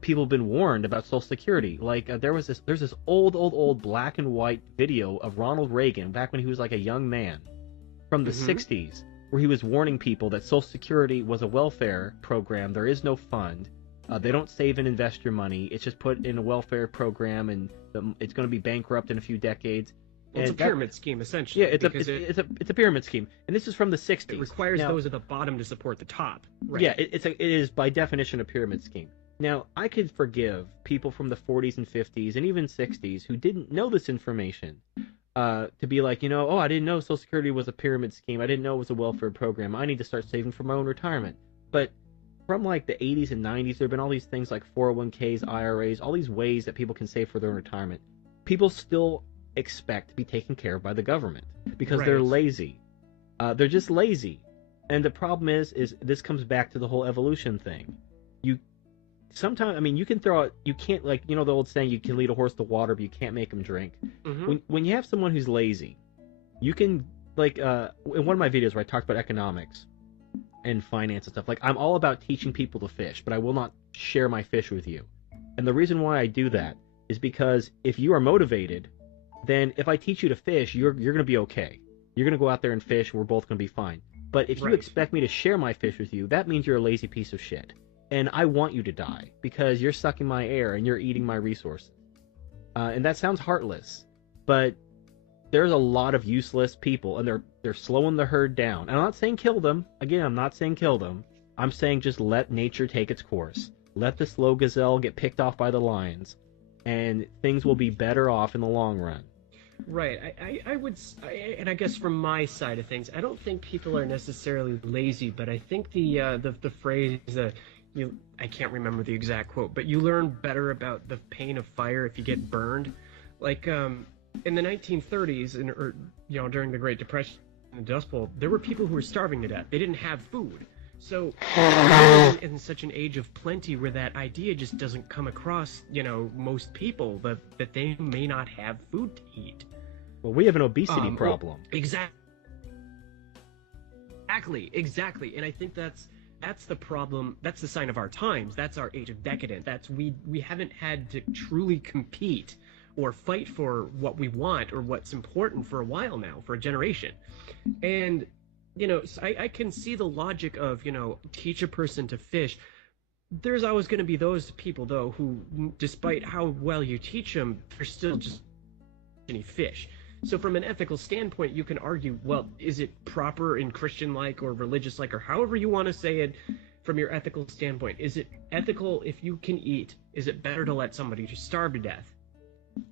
people have been warned about Social Security. Like, there's this old black and white video of Ronald Reagan back when he was like a young man from the 60s, where he was warning people that Social Security was a welfare program. There is no fund. They don't save and invest your money. It's just put in a welfare program, and it's going to be bankrupt in a a few decades. Well, it's a pyramid scheme, essentially. Yeah, it's a pyramid scheme, and this is from the 60s. It requires those at the bottom to support the top. Right. Yeah, it is by definition a pyramid scheme. Now, I could forgive people from the 40s and 50s and even 60s who didn't know this information to be like, oh, I didn't know Social Security was a pyramid scheme. I didn't know it was a welfare program. I need to start saving for my own retirement. But from like the 80s and 90s, there have been all these things like 401ks, IRAs, all these ways that people can save for their retirement. People still expect to be taken care of by the government because they're Right. lazy. They're just lazy. And the problem is this comes back to the whole evolution thing. You sometimes, I mean, you can throw out, you can't, like, you know, the old saying, you can lead a horse to water, but you can't make him drink. Mm-hmm. When you have someone who's lazy, you can, like, in one of my videos where I talked about economics and finance and stuff, like, I'm all about teaching people to fish, but I will not share my fish with you. And the reason why I do that is because if you are motivated, then if I teach you to fish, you're going to be okay. You're going to go out there and fish, and we're both going to be fine. But if you Right. expect me to share my fish with you, that means you're a lazy piece of shit. And I want you to die because you're sucking my air and you're eating my resources. And that sounds heartless, but there's a lot of useless people, and they're slowing the herd down. And I'm not saying kill them. Again, I'm not saying kill them. I'm saying just let nature take its course. Let the slow gazelle get picked off by the lions, and things will be better off in the long run. Right. And I guess from my side of things, I don't think people are necessarily lazy, but I think the phrase I can't remember the exact quote, but you learn better about the pain of fire if you get burned. Like in the 1930s, or during the Great Depression and the Dust Bowl, there were people who were starving to death. They didn't have food. So in such an age of plenty where that idea just doesn't come across, most people that they may not have food to eat. Well, we have an obesity problem. Exactly. And I think that's the problem. That's the sign of our times. That's our age of decadence. That's we haven't had to truly compete or fight for what we want or what's important for a while now, for a generation. And I can see the logic of, teach a person to fish. There's always going to be those people, though, who, despite how well you teach them, they're still just any fish. So from an ethical standpoint, you can argue, well, is it proper in Christian-like or religious-like, or however you want to say it from your ethical standpoint? Is it ethical if you can eat? Is it better to let somebody just starve to death?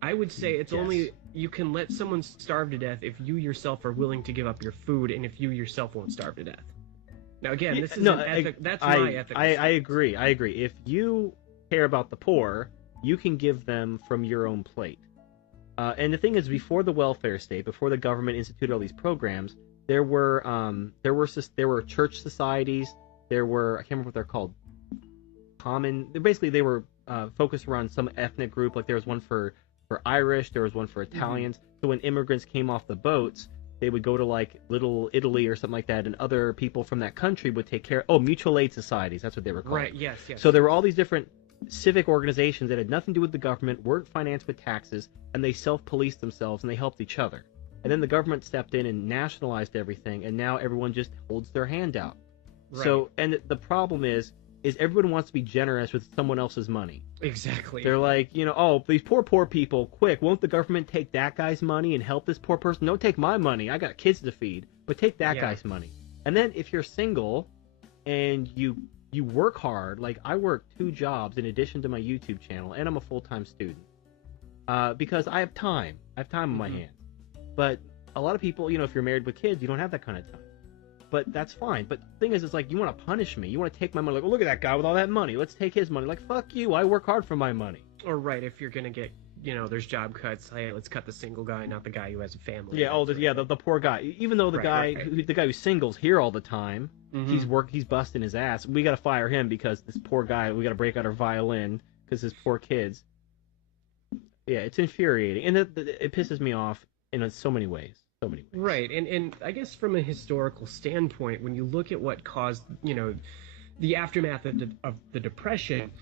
I would say it's Yes. only you can let someone starve to death if you yourself are willing to give up your food and if you yourself won't starve to death. Now again, this is that's my ethical I stance. agree. I agree. If you care about the poor, you can give them from your own plate. And the thing is, before the welfare state, before the government instituted all these programs, there were church societies. There were, I can't remember what they're called. Basically they were focused around some ethnic group. Like there was one for Irish, there was one for Italians. So when immigrants came off the boats, they would go to like Little Italy or something like that, and other people from that country would take care. Oh, mutual aid societies, that's what they were called. Right. Yes. So there were all these different civic organizations that had nothing to do with the government, weren't financed with taxes, and they self-policed themselves and they helped each other. And then the government stepped in and nationalized everything, and now everyone just holds their hand out. Right. So, and the problem is everyone wants to be generous with someone else's money. Exactly. They're like, oh, these poor people, quick, won't the government take that guy's money and help this poor person? Don't take my money, I got kids to feed, but take that guy's money. And then if you're single and you work hard, like I work 2 jobs in addition to my YouTube channel, and I'm a full-time student, because I have time on my hands. But a lot of people, if you're married with kids, you don't have that kind of time. But that's fine. But the thing is, it's like, you want to punish me. You want to take my money. Like, oh, look at that guy with all that money. Let's take his money. Like, fuck you. I work hard for my money. Or right, if you're gonna get, there's job cuts. Hey, let's cut the single guy, not the guy who has a family. Yeah. The poor guy. Even though the guy who's single's here all the time, he's busting his ass. We got to fire him because this poor guy. We got to break out our violin because his poor kids. Yeah, it's infuriating, and it pisses me off in so many ways. Right, and I guess from a historical standpoint, when you look at what caused, the aftermath of the Depression,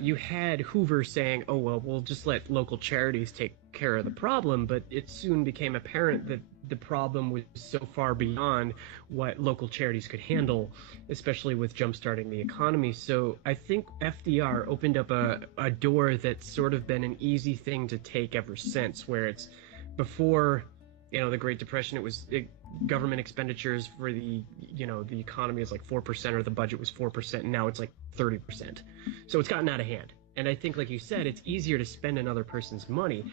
you had Hoover saying, oh, well, we'll just let local charities take care of the problem, but it soon became apparent that the problem was so far beyond what local charities could handle, especially with jumpstarting the economy. So I think FDR opened up a door that's sort of been an easy thing to take ever since, where it's before... the Great Depression, government expenditures for the economy is like 4%, or the budget was 4%, and now it's like 30%. So it's gotten out of hand. And I think, like you said, it's easier to spend another person's money.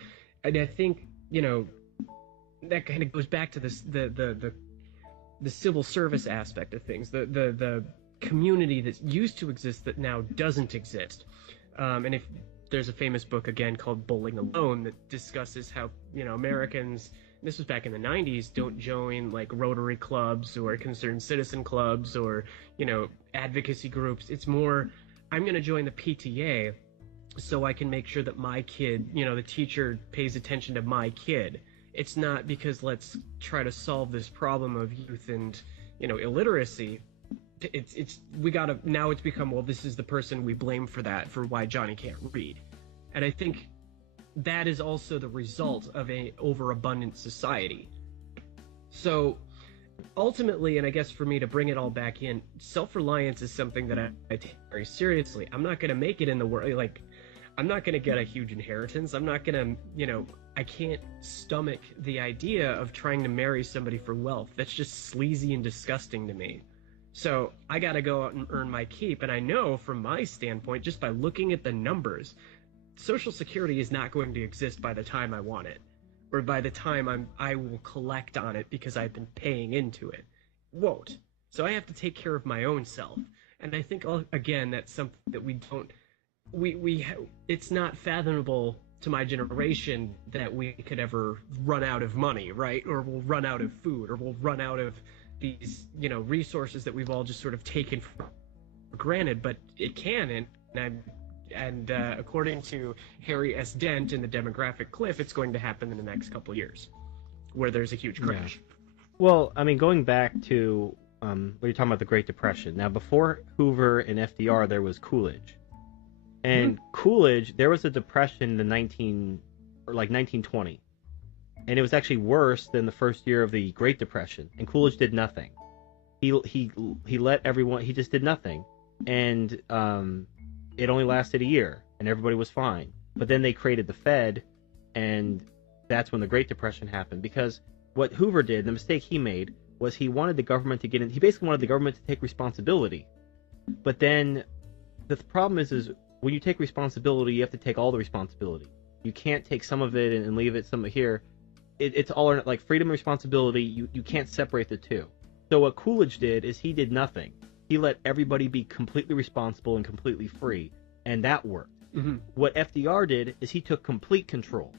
And I think, that kind of goes back to this, the civil service aspect of things, the community that used to exist that now doesn't exist. And if there's a famous book again called Bowling Alone that discusses how, Americans, this was back in the 90s, don't join like Rotary clubs or concerned citizen clubs or, advocacy groups. It's more, I'm going to join the PTA so I can make sure that my kid, the teacher pays attention to my kid. It's not because let's try to solve this problem of youth and, illiteracy. We gotta, now it's become, well, this is the person we blame for that, for why Johnny can't read. And I think that is also the result of a overabundant society. So ultimately, and I guess for me to bring it all back in, self-reliance is something that I take very seriously. I'm not gonna make it in the world, like, I'm not gonna get a huge inheritance. I'm not gonna, I can't stomach the idea of trying to marry somebody for wealth. That's just sleazy and disgusting to me. So I got to go out and earn my keep. And I know from my standpoint, just by looking at the numbers, Social Security is not going to exist by the time I want it, or by the time I will collect on it because I've been paying into it. Won't. So I have to take care of my own self. And I think, again, that's something that we don't, it's not fathomable to my generation that we could ever run out of money, right? Or we'll run out of food, or we'll run out of these, resources that we've all just sort of taken for granted. But it can, and according to Harry S. Dent in the demographic cliff, it's going to happen in the next couple of years, where there's a huge crash. Yeah. Well, I mean, going back to what you're talking about, the Great Depression. Now, before Hoover and FDR, there was Coolidge. And Coolidge, there was a depression in 1920, and it was actually worse than the first year of the Great Depression. And Coolidge did nothing. He let everyone. He just did nothing, and it only lasted a year, and everybody was fine. But then they created the Fed, and that's when the Great Depression happened. Because what Hoover did, the mistake he made, was he wanted the government to get in. He basically wanted the government to take responsibility. But then the problem is when you take responsibility, you have to take all the responsibility. You can't take some of it and leave it some here. It's all like freedom and responsibility. You can't separate the two. So what Coolidge did is he did nothing. He let everybody be completely responsible and completely free, and that worked. Mm-hmm. What FDR did is he took complete control.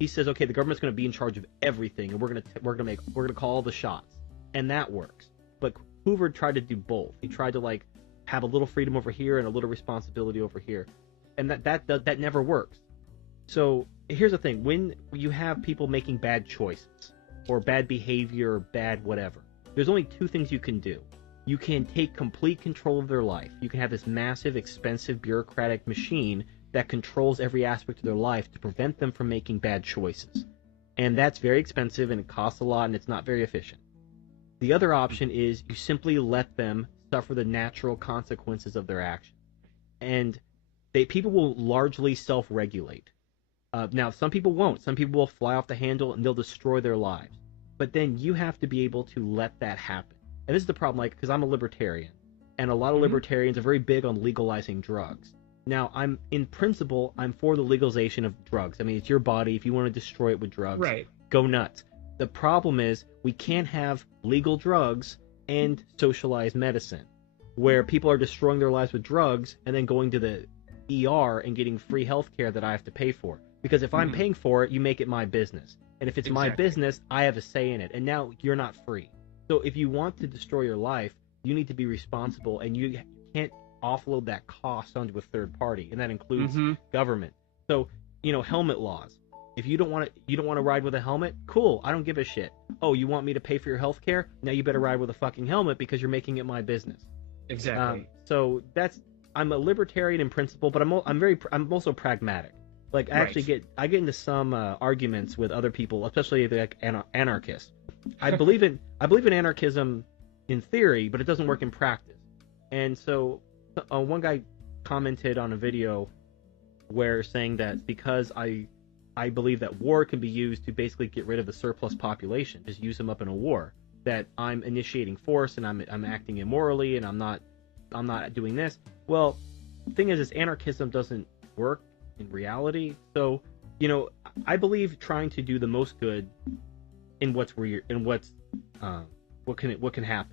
He says, okay, the government's going to be in charge of everything, and we're going to call all the shots, and that works. But Hoover tried to do both. He tried to have a little freedom over here and a little responsibility over here, and that never works. So here's the thing: when you have people making bad choices or bad behavior or bad whatever, there's only two things you can do. You can take complete control of their life. You can have this massive, expensive, bureaucratic machine that controls every aspect of their life to prevent them from making bad choices. And that's very expensive, and it costs a lot, and it's not very efficient. The other option is you simply let them suffer the natural consequences of their actions. And people will largely self-regulate. Now, some people won't. Some people will fly off the handle, and they'll destroy their lives. But then you have to be able to let that happen. And this is the problem, because I'm a libertarian, and a lot of libertarians are very big on legalizing drugs. Now, in principle, I'm for the legalization of drugs. I mean, it's your body. If you want to destroy it with drugs, right, go nuts. The problem is we can't have legal drugs and socialized medicine, where people are destroying their lives with drugs and then going to the ER and getting free health care that I have to pay for. Because if I'm paying for it, you make it my business. And if it's my business, I have a say in it. And now you're not free. So if you want to destroy your life, you need to be responsible, and you can't offload that cost onto a third party, and that includes government. So, helmet laws. If you don't want to ride with a helmet, cool, I don't give a shit. Oh, you want me to pay for your health care? Now you better ride with a fucking helmet because you're making it my business. Exactly. So I'm a libertarian in principle, but I'm also pragmatic. I actually get into some arguments with other people, especially anarchists. I believe in anarchism in theory, but it doesn't work in practice. And so one guy commented on a video where saying that because I believe that war can be used to basically get rid of the surplus population, just use them up in a war, that I'm initiating force and I'm acting immorally and I'm not doing this. Well, the thing is anarchism doesn't work in reality. So, I believe trying to do the most good in what can happen.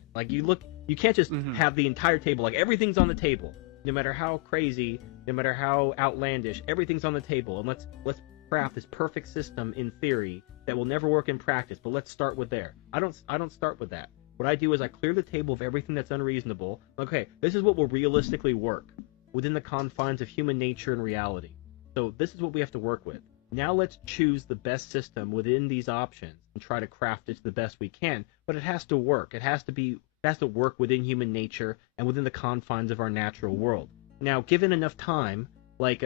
You can't just Hmm. have the entire table, like everything's on the table, no matter how crazy, no matter how outlandish, everything's on the table, and let's craft this perfect system in theory that will never work in practice. But let's start with there. I don't start with that. What I do is I clear the table of everything that's unreasonable. Okay, this is what will realistically work within the confines of human nature and reality. So this is what we have to work with. Now let's choose the best system within these options and try to craft it to the best we can. But it has to work. It has to work within human nature and within the confines of our natural world. Now, given enough time, like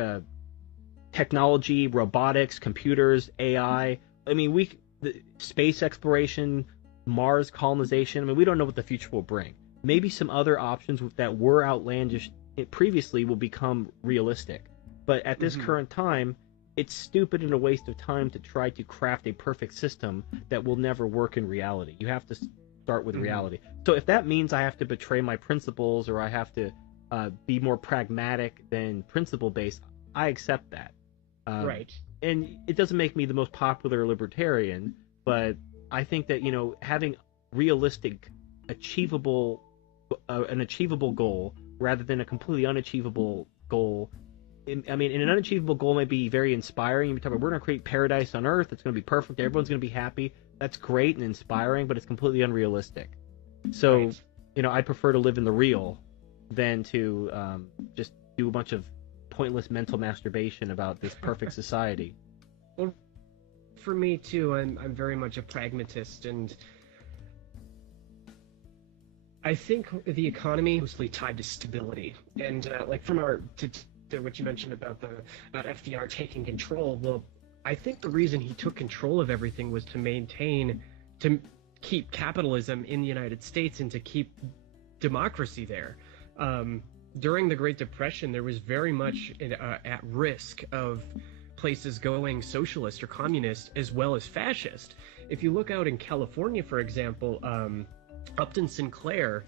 technology, robotics, computers, AI, I mean, space exploration, Mars colonization, I mean, we don't know what the future will bring. Maybe some other options that were outlandish previously will become realistic. But at this current time, it's stupid and a waste of time to try to craft a perfect system that will never work in reality. You have to start with reality. So if that means I have to betray my principles or I have to be more pragmatic than principle-based, I accept that. Right. And it doesn't make me the most popular libertarian, but I think that, having realistic, achievable, an achievable goal rather than a completely unachievable goal. I mean, an unachievable goal may be very inspiring. You're talking about, we're going to create paradise on Earth. It's going to be perfect. Everyone's going to be happy. That's great and inspiring, but it's completely unrealistic. So, Right. I'd prefer to live in the real than to just do a bunch of pointless mental masturbation about this perfect society. Well, for me too, I'm very much a pragmatist, and I think the economy is mostly tied to stability. And like from to what you mentioned about FDR taking control. Well, I think the reason he took control of everything was to keep capitalism in the United States and to keep democracy there. During the Great Depression, there was very much at risk of places going socialist or communist as well as fascist. If you look out in California, for example, Upton Sinclair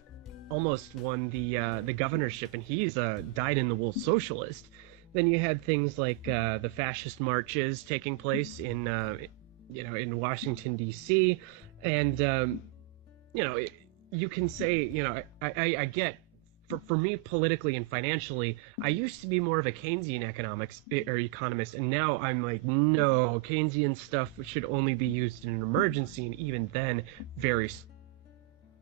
almost won the governorship, and he's dyed in the wool socialist. Then you had things like the fascist marches taking place in Washington D.C. and you can say, I get. For me, politically and financially, I used to be more of a Keynesian economist, and now I'm like, no, Keynesian stuff should only be used in an emergency, and even then, very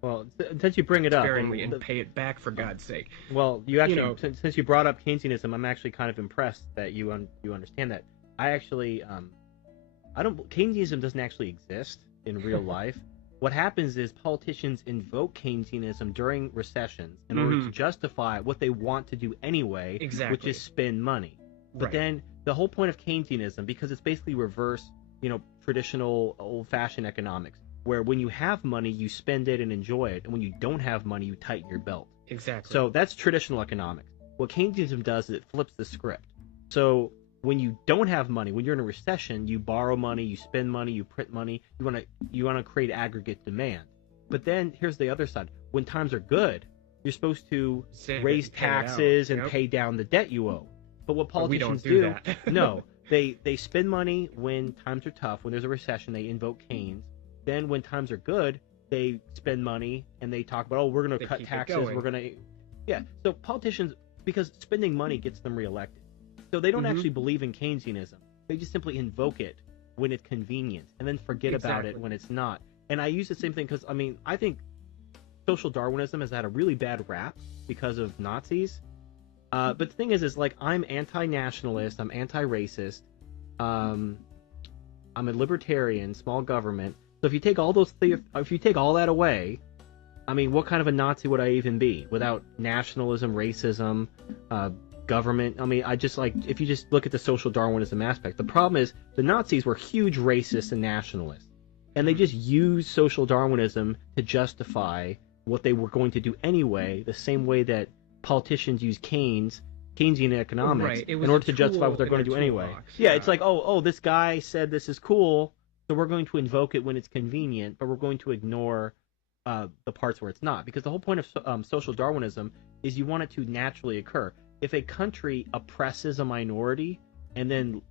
Well, since you bring it up, sparingly, and pay it back for God's sake. well, you actually, since you brought up Keynesianism, I'm actually kind of impressed that you understand that. I actually, Keynesianism doesn't actually exist in real life. What happens is politicians invoke Keynesianism during recessions in order to justify what they want to do anyway, Exactly. which is spend money. But Right. then the whole point of Keynesianism, because it's basically reverse, traditional old-fashioned economics, where when you have money, you spend it and enjoy it, and when you don't have money, you tighten your belt. Exactly. So that's traditional economics. What Keynesianism does is it flips the script. So when you don't have money, when you're in a recession, you borrow money, you spend money, you print money. You want to create aggregate demand. But then here's the other side. When times are good, you're supposed to Save it raise and pay it out. taxes and Yep. pay down the debt you owe. But what But we politicians don't do that. no, they spend money when times are tough. When there's a recession, they invoke Keynes. Then when times are good, they spend money and they talk about, we're going to cut keep it taxes. going. We're going to, yeah. So politicians, because spending money gets them reelected. So they don't actually believe in Keynesianism. They just simply invoke it when it's convenient and then forget about it Exactly. when it's not. And I use the same thing because, I think social Darwinism has had a really bad rap because of Nazis. But the thing is like, I'm anti-nationalist, I'm anti-racist, I'm a libertarian, small government. So if you take all if you take all that away, what kind of a Nazi would I even be without nationalism, racism, government? If you just look at the social Darwinism aspect, the problem is the Nazis were huge racists and nationalists, and they just used social Darwinism to justify what they were going to do anyway, the same way that politicians use Keynesian economics Right. It was in order a to justify tool what they're in going to their do anyway. toolbox. Yeah, Yeah. it's like, this guy said this is cool, so we're going to invoke it when it's convenient, but we're going to ignore the parts where it's not. Because the whole point of social Darwinism is you want it to naturally occur. If a country oppresses a minority and then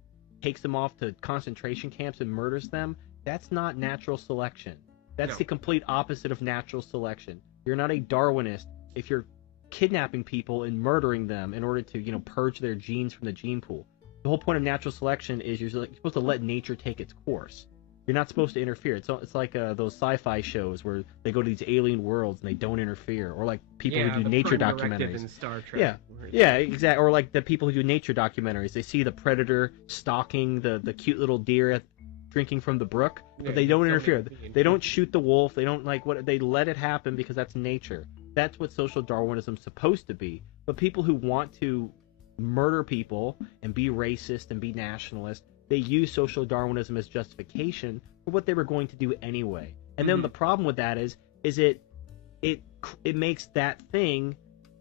takes them off to concentration camps and murders them, that's not natural selection. That's No. the complete opposite of natural selection. You're not a Darwinist if you're kidnapping people and murdering them in order to, purge their genes from the gene pool. The whole point of natural selection is you're supposed to let nature take its course. You're not supposed to interfere. It's like those sci-fi shows where they go to these alien worlds and they don't interfere, or like people who do nature documentaries. In Star Trek. Yeah, exactly. Or like the people who do nature documentaries. They see the predator stalking the cute little deer drinking from the brook, but they don't interfere. They don't shoot the wolf. They don't they let it happen because that's nature. That's what social Darwinism's supposed to be. But people who want to murder people and be racist and be nationalist, they use social Darwinism as justification for what they were going to do anyway. And then the problem with that is it makes that thing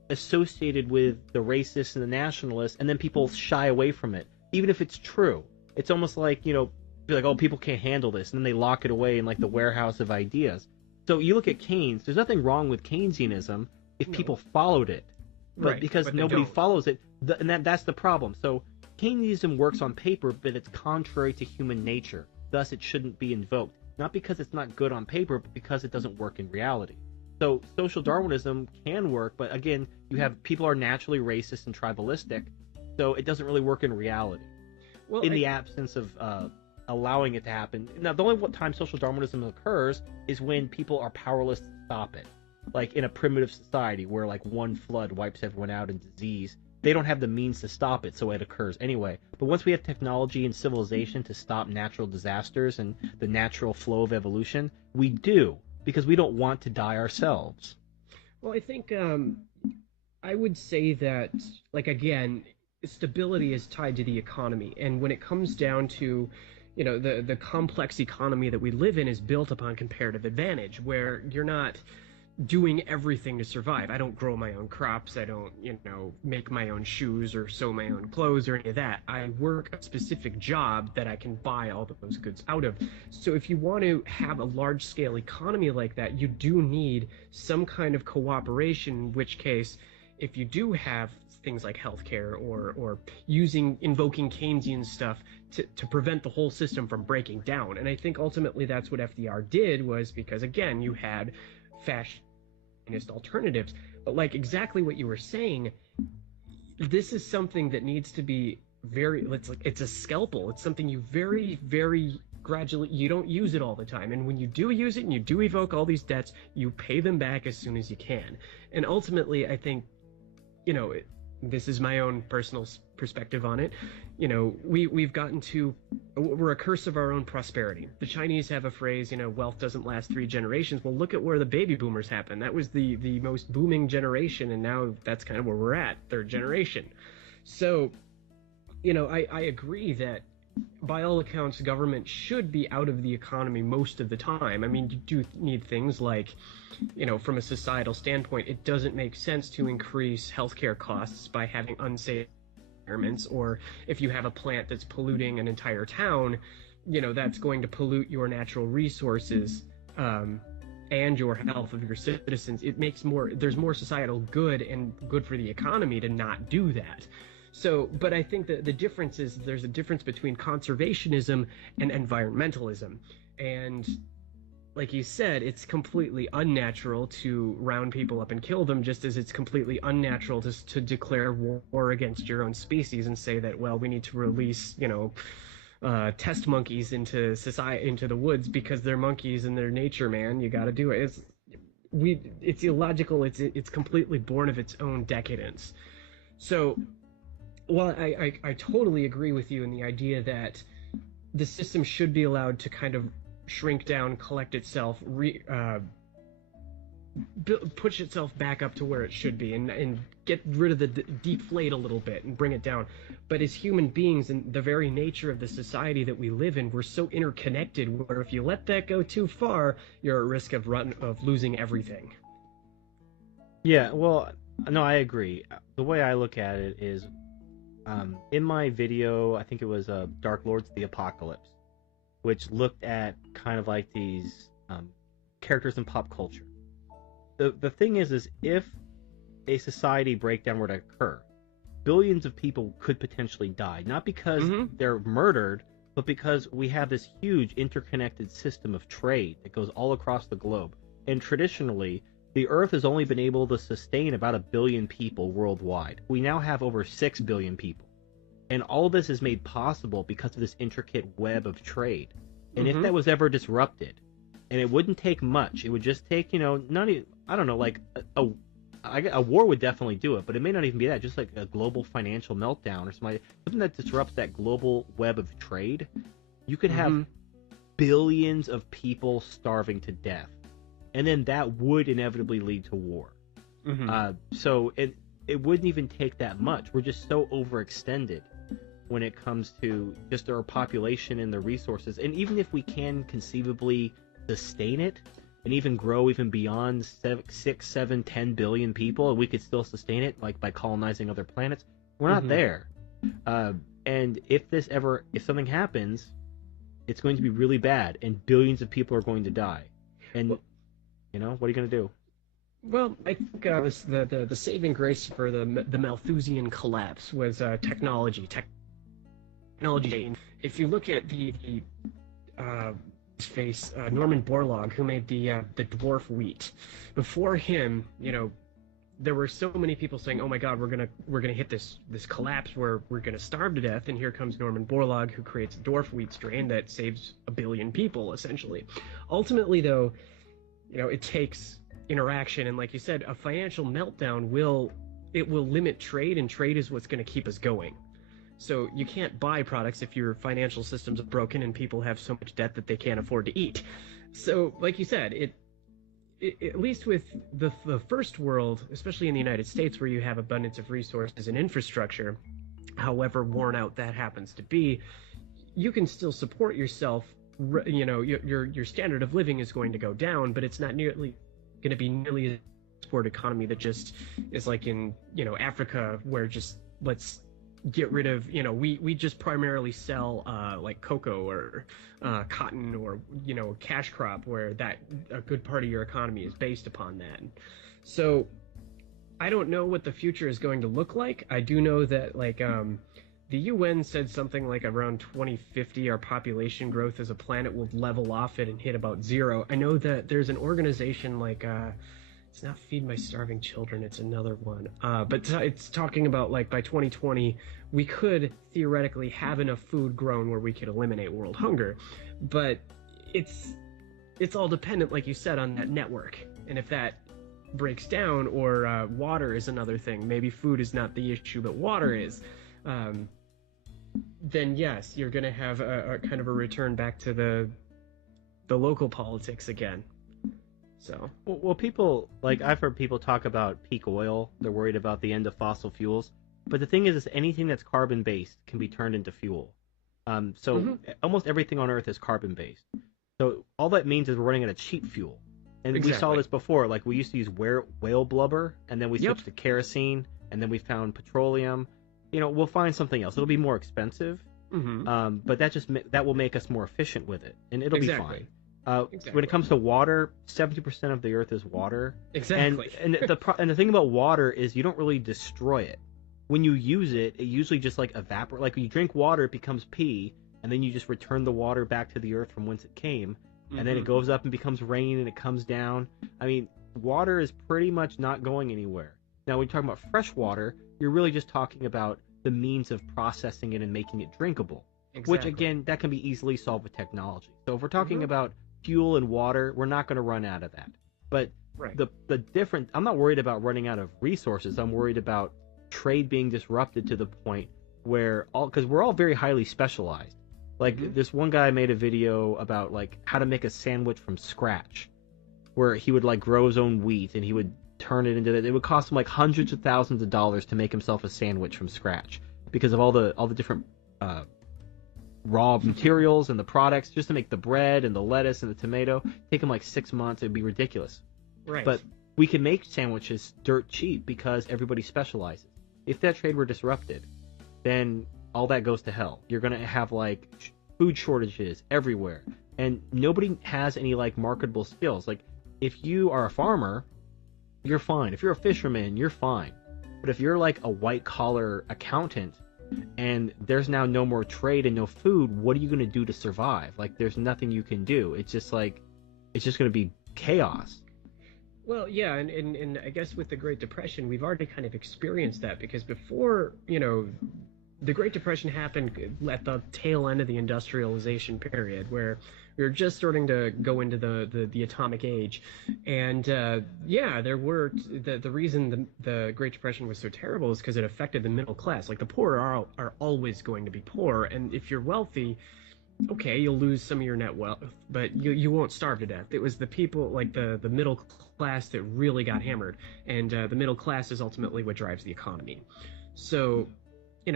associated with the racists and the nationalists, and then people shy away from it, even if it's true. It's almost like, be like, oh, people can't handle this, and then they lock it away in like the warehouse of ideas. So you look at Keynes, there's nothing wrong with Keynesianism if people followed it. But because nobody follows it, and that's the problem. So Keynesianism works on paper, but it's contrary to human nature. Thus, it shouldn't be invoked. Not because it's not good on paper, but because it doesn't work in reality. So social Darwinism can work, but again, people are naturally racist and tribalistic, so it doesn't really work in reality. Well, the absence of allowing it to happen. Now, the only time social Darwinism occurs is when people are powerless to stop it. Like in a primitive society where like one flood wipes everyone out in disease, they don't have the means to stop it, so it occurs anyway. But once we have technology and civilization to stop natural disasters and the natural flow of evolution, we do, because we don't want to die ourselves. Well, I think I would say that, like, again, stability is tied to the economy. And when it comes down to, the complex economy that we live in is built upon comparative advantage, where you're not doing everything to survive. I don't grow my own crops. I don't, make my own shoes or sew my own clothes or any of that. I work a specific job that I can buy all of those goods out of. So if you want to have a large-scale economy like that, you do need some kind of cooperation, in which case, if you do have things like healthcare or invoking Keynesian stuff to prevent the whole system from breaking down. And I think ultimately that's what FDR did, was because, again, you had fascist alternatives. But like exactly what you were saying, this is something that needs to be it's a scalpel. It's something you very, very gradually, you don't use it all the time. And when you do use it and you do evoke all these debts, you pay them back as soon as you can. And ultimately, I think, this is my own personal perspective on it. We've gotten to, we're a curse of our own prosperity. The Chinese have a phrase, wealth doesn't last 3 generations. Well, look at where the baby boomers happened. That was the most booming generation, and now that's kind of where we're at, 3rd generation. So, I agree that by all accounts, government should be out of the economy most of the time. I mean, you do need things like, from a societal standpoint, it doesn't make sense to increase healthcare costs by having unsafe environments, or if you have a plant that's polluting an entire town, that's going to pollute your natural resources and your health of your citizens. There's more societal good and good for the economy to not do that. So, but I think that the difference is there's a difference between conservationism and environmentalism. And like you said, it's completely unnatural to round people up and kill them, just as it's completely unnatural to declare war against your own species and say that, well, we need to release, test monkeys into the woods because they're monkeys and they're nature, man. You got to do it. It's illogical. It's completely born of its own decadence. So, well, I totally agree with you in the idea that the system should be allowed to kind of shrink down, collect itself, push itself back up to where it should be, and get rid of the deflate a little bit and bring it down. But as human beings, and the very nature of the society that we live in, we're so interconnected where if you let that go too far, you're at risk of losing everything. Yeah, well, no, I agree. The way I look at it is, in my video, I think it was Dark Lords of the Apocalypse, which looked at kind of like these characters in pop culture. The thing is if a society breakdown were to occur, billions of people could potentially die, not because they're murdered, but because we have this huge interconnected system of trade that goes all across the globe. And traditionally, the Earth has only been able to sustain about 1 billion people worldwide. We now have over 6 billion people. And all this is made possible because of this intricate web of trade. And if that was ever disrupted, and it wouldn't take much, it would just take, not even, I don't know, like a war would definitely do it, but it may not even be that, just like a global financial meltdown or something that disrupts that global web of trade. You could have billions of people starving to death, and then that would inevitably lead to war. So it wouldn't even take that much. We're just so overextended when it comes to just our population and the resources. And even if we can conceivably sustain it and even grow even beyond 6, 7, 10 billion people, and we could still sustain it, like by colonizing other planets, we're not there. And if something happens, it's going to be really bad, and billions of people are going to die. And what are you going to do? Well, I think the saving grace for the Malthusian collapse was technology. If you look at the Norman Borlaug, who made the dwarf wheat, before him, there were so many people saying, "Oh my God, we're gonna hit this collapse where we're gonna starve to death," and here comes Norman Borlaug, who creates a dwarf wheat strain that saves 1 billion people essentially. Ultimately, though, it takes interaction, and like you said, a financial meltdown will limit trade, and trade is what's going to keep us going. So you can't buy products if your financial systems are broken and people have so much debt that they can't afford to eat. So, like you said, at least with the first world, especially in the United States, where you have abundance of resources and infrastructure, however worn out that happens to be, you can still support yourself. Your standard of living is going to go down, but it's not going to be nearly a export economy that just is like in Africa, where just let's get rid of we just primarily sell like cocoa or cotton or cash crop, where that a good part of your economy is based upon that. So I don't know what the future is going to look like. I do know that the UN said something like around 2050 our population growth as a planet will level off it and hit about 0. I know that there's an organization like it's not Feed My Starving Children, it's another one. But it's talking about like by 2020 we could theoretically have enough food grown where we could eliminate world hunger. But it's all dependent, like you said, on that network. And if that breaks down, or water is another thing, maybe food is not the issue but water is, then yes, you're going to have a kind of a return back to the local politics again. So well, people, like, I've heard people talk about peak oil. They're worried about the end of fossil fuels. But the thing is anything that's carbon based can be turned into fuel. Almost everything on Earth is carbon based. So all that means is we're running out of cheap fuel. And we saw this before. Like, we used to use whale blubber, and then we switched to kerosene, and then we found petroleum. We'll find something else. It'll be more expensive, but that will make us more efficient with it, and it'll be fine. When it comes to water, 70% of the Earth is water. Exactly. And the thing about water is you don't really destroy it. When you use it, it usually just like evaporates. Like when you drink water, it becomes pee, and then you just return the water back to the Earth from whence it came, and then it goes up and becomes rain, and it comes down. I mean, water is pretty much not going anywhere. Now, when you're talking about fresh water, you're really just talking about the means of processing it and making it drinkable. Exactly. Which, again, that can be easily solved with technology. So if we're talking about fuel and water, we're not going to run out of that. But I'm not worried about running out of resources. I'm worried about trade being disrupted to the point where because we're all very highly specialized. Like this one guy made a video about like how to make a sandwich from scratch, where he would like grow his own wheat and he would turn it into that. It would cost him like hundreds of thousands of dollars to make himself a sandwich from scratch because of all the different raw materials and the products just to make the bread and the lettuce and the tomato. Take him like 6 months. It'd be ridiculous. Right. But we can make sandwiches dirt cheap because everybody specializes. If that trade were disrupted, then all that goes to hell. You're going to have like food shortages everywhere, and nobody has any like marketable skills. Like if you are a farmer, you're fine. If you're a fisherman, you're fine. But if you're like a white collar accountant and there's now no more trade and no food, what are you going to do to survive? Like there's nothing you can do. It's just going to be chaos. Well, yeah, and I guess with the Great Depression, we've already kind of experienced that because before, the Great Depression happened at the tail end of the industrialization period, where we were just starting to go into the atomic age, and yeah, there were the reason the Great Depression was so terrible is because it affected the middle class. Like the poor are always going to be poor, and if you're wealthy, okay, you'll lose some of your net wealth, but you won't starve to death. It was the people like the middle class that really got hammered, and the middle class is ultimately what drives the economy. So, I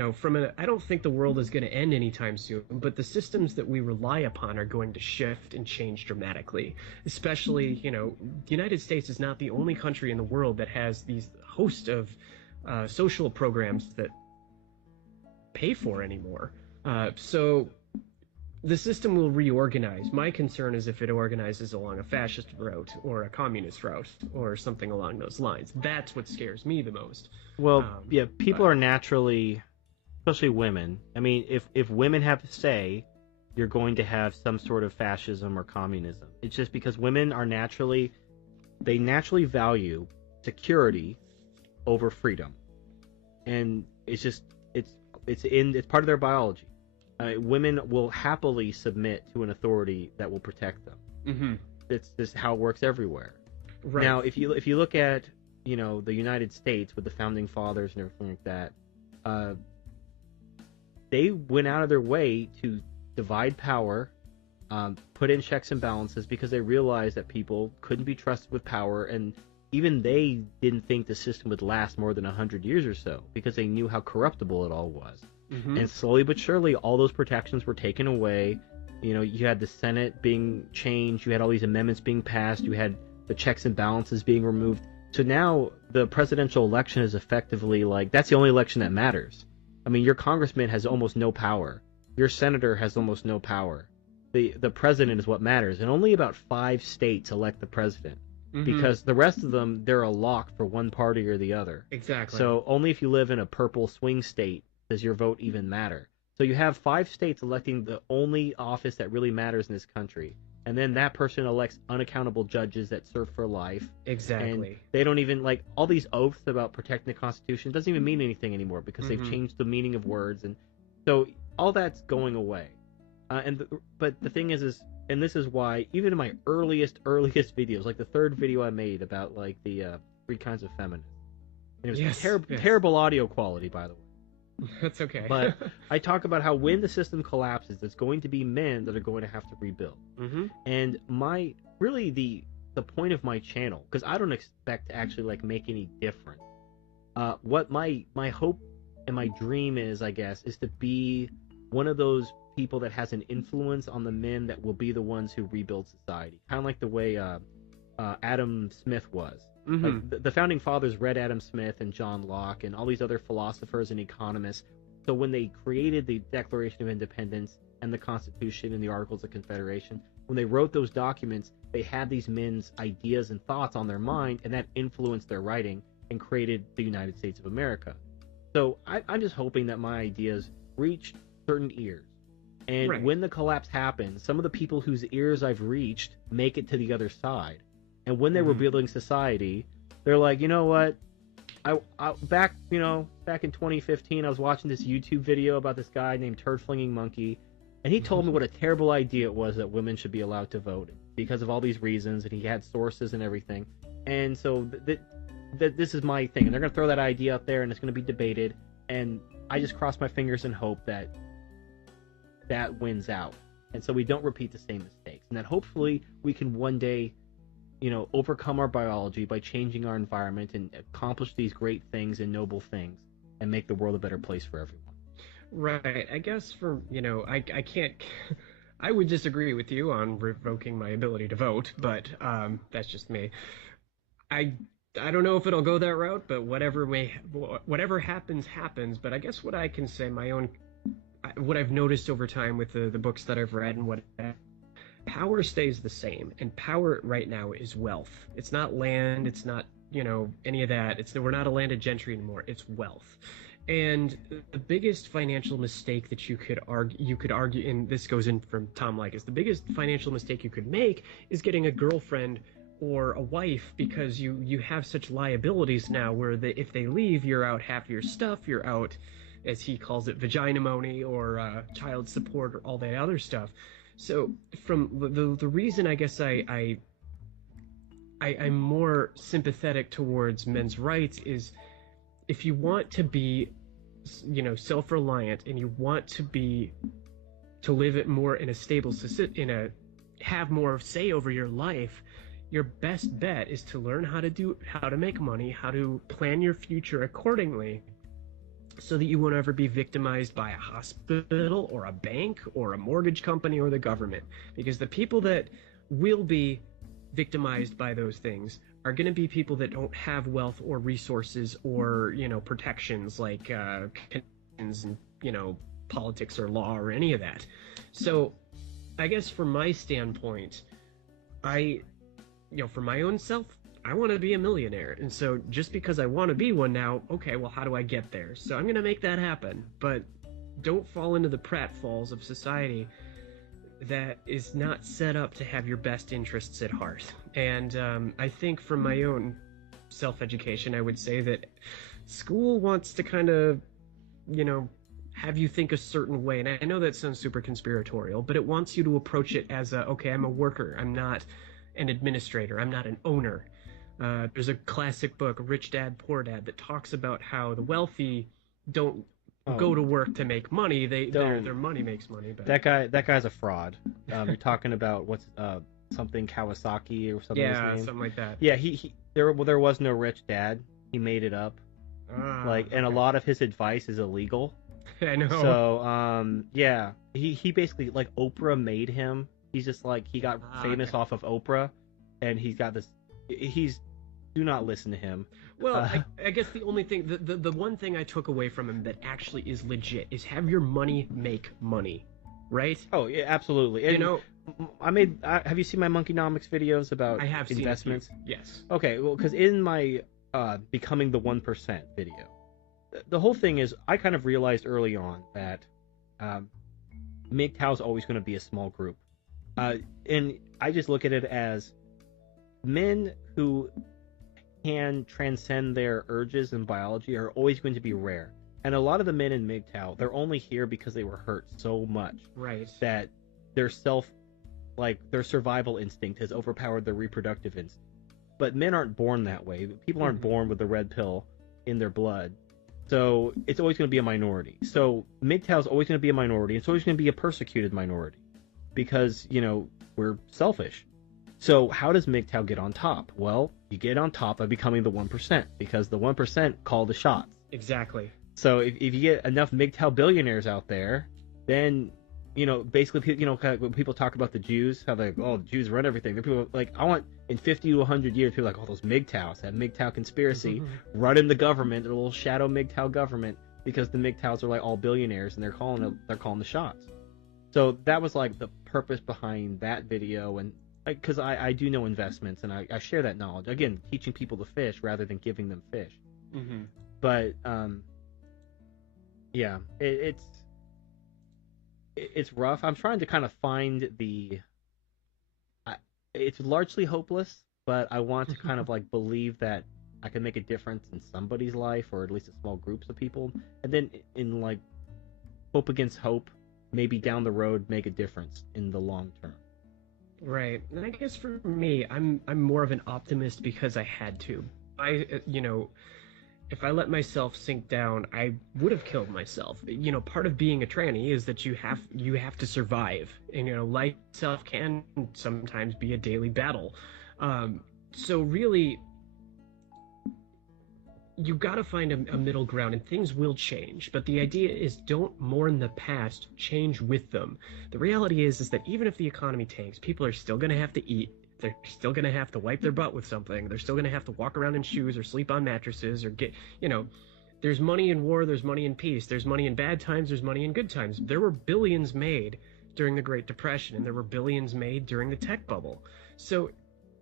don't think the world is going to end anytime soon, but the systems that we rely upon are going to shift and change dramatically. Especially, the United States is not the only country in the world that has these host of social programs that pay for anymore. So the system will reorganize. My concern is if it organizes along a fascist route or a communist route or something along those lines. That's what scares me the most. Well, yeah, people But are naturally, especially women. I mean, if women have to say, you're going to have some sort of fascism or communism. It's just because women are they naturally value security over freedom, and it's part of their biology. Women will happily submit to an authority that will protect them. mm-hmm. It's just how it works everywhere. Right. Now, if you look at the United States with the founding fathers and everything like that, they went out of their way to divide power, put in checks and balances because they realized that people couldn't be trusted with power, and even they didn't think the system would last more than 100 years or so because they knew how corruptible it all was. Mm-hmm. And slowly but surely, all those protections were taken away. You had the Senate being changed, you had all these amendments being passed, you had the checks and balances being removed. So now the presidential election is effectively like, that's the only election that matters. I mean, your congressman has almost no power. Your senator has almost no power. The president is what matters. And only about 5 states elect the president. Mm-hmm. Because the rest of them, they're a lock for one party or the other. Exactly. So only if you live in a purple swing state does your vote even matter. So you have 5 states electing the only office that really matters in this country. And then that person elects unaccountable judges that serve for life. Exactly. And they don't even, like, all these oaths about protecting the Constitution doesn't even mean anything anymore because Mm-hmm. they've changed the meaning of words. And so all that's going away. But the thing is, and this is why, even in my earliest videos, like the 3rd video I made about, like, the 3 kinds of feminists. And it was Yes. terrible audio quality, by the way. That's okay. But I talk about how when the system collapses, there's going to be men that are going to have to rebuild. Mm-hmm. And the point of my channel, because I don't expect to actually like make any difference. What my hope and my dream is, I guess, is to be one of those people that has an influence on the men that will be the ones who rebuild society, kind of like the way Adam Smith was. Mm-hmm. Like the founding fathers read Adam Smith and John Locke and all these other philosophers and economists. So when they created the Declaration of Independence and the Constitution and the Articles of Confederation, when they wrote those documents, they had these men's ideas and thoughts on their mind, and that influenced their writing and created the United States of America. So I'm just hoping that my ideas reach certain ears. And Right. when the collapse happens, some of the people whose ears I've reached make it to the other side. And when they were Mhm. building society, they're like, you know what? Back in 2015, I was watching this YouTube video about this guy named Turd Flinging Monkey, and he told me what a terrible idea it was that women should be allowed to vote because of all these reasons, and he had sources and everything. And so this is my thing, and they're gonna throw that idea out there, and it's gonna be debated. And I just cross my fingers and hope that wins out, and so we don't repeat the same mistakes, and that hopefully we can one day overcome our biology by changing our environment and accomplish these great things and noble things and make the world a better place for everyone. Right. I guess I can't. I would disagree with you on revoking my ability to vote, but that's just me. I I don't know if it'll go that route, but whatever happens. But I guess what I can say, what I've noticed over time with the books that I've read and what power stays the same, and power right now is wealth. It's not land. It's not any of that. We're not a landed gentry anymore. It's wealth. And the biggest financial mistake that you could argue, and this goes in from Tom Likas, the biggest financial mistake you could make is getting a girlfriend or a wife because you have such liabilities now where if they leave, you're out half your stuff, you're out, as he calls it, vagina money or child support or all that other stuff. So from the reason I guess I'm more sympathetic towards men's rights is if you want to be, self-reliant and you want to live it more in a stable have more of say over your life, your best bet is to learn how to make money, how to plan your future accordingly, so that you won't ever be victimized by a hospital or a bank or a mortgage company or the government. Because the people that will be victimized by those things are going to be people that don't have wealth or resources or, protections like connections and, politics or law or any of that. So I guess from my standpoint, for my own self, I want to be a millionaire. And so just because I want to be one now, okay, well, how do I get there? So I'm going to make that happen. But don't fall into the pratfalls of society that is not set up to have your best interests at heart. And I think from my own self-education, I would say that school wants to kind of, have you think a certain way. And I know that sounds super conspiratorial, but it wants you to approach it as okay, I'm a worker. I'm not an administrator. I'm not an owner. There's a classic book, Rich Dad, Poor Dad, that talks about how the wealthy don't go to work to make money. Their money makes money. But that guy's a fraud. You're talking about what's something Kawasaki or something. Yeah, something like that. Yeah, there was no rich dad. He made it up. And a lot of his advice is illegal. I know. So yeah, he basically, like, Oprah made him. He's just like, he got famous off of Oprah, and he's got this. Do not listen to him. Well, I guess the only thing, the one thing I took away from him that actually is legit is have your money make money, right? Oh yeah, absolutely. And have you seen my Monkeynomics videos about investments? Seen a few. Yes. Okay, well, because in my becoming the 1% video, the whole thing is I kind of realized early on that MGTOW is always going to be a small group, and I just look at it as men who can transcend their urges in biology are always going to be rare. And a lot of the men in MGTOW, they're only here because they were hurt so much, right, that their survival instinct has overpowered their reproductive instinct. But men aren't born that way. People aren't born with the red pill in their blood. So it's always going to be a minority. So MGTOW is always going to be a minority. It's always going to be a persecuted minority because, we're selfish. So how does MGTOW get on top? Well, you get on top by becoming the 1%, because the 1% call the shots. Exactly. So if you get enough MGTOW billionaires out there, then, basically, when people talk about the Jews, how the Jews run everything. People like, I want in 50 to 100 years, people are like, those MGTOWs, that MGTOW conspiracy, running the government, a little shadow MGTOW government, because the MGTOWs are like all billionaires and they're calling the shots. So that was like the purpose behind that video, and because I do know investments and I share that knowledge. Again, teaching people to fish rather than giving them fish. Mm-hmm. But yeah, it's rough. I'm trying to kind of find it's largely hopeless, but I want to kind of like believe that I can make a difference in somebody's life, or at least a small groups of people, and then in like hope against hope, maybe down the road make a difference in the long term. Right. And I guess for me, I'm more of an optimist because I had to. If I let myself sink down, I would have killed myself. Part of being a tranny is that you have to survive. And life itself can sometimes be a daily battle. So really, you got to find a middle ground, and things will change. But the idea is, don't mourn the past, change with them. The reality is that even if the economy tanks, people are still going to have to eat. They're still going to have to wipe their butt with something. They're still going to have to walk around in shoes or sleep on mattresses or get, there's money in war, there's money in peace, there's money in bad times, there's money in good times. There were billions made during the Great Depression, and there were billions made during the tech bubble. So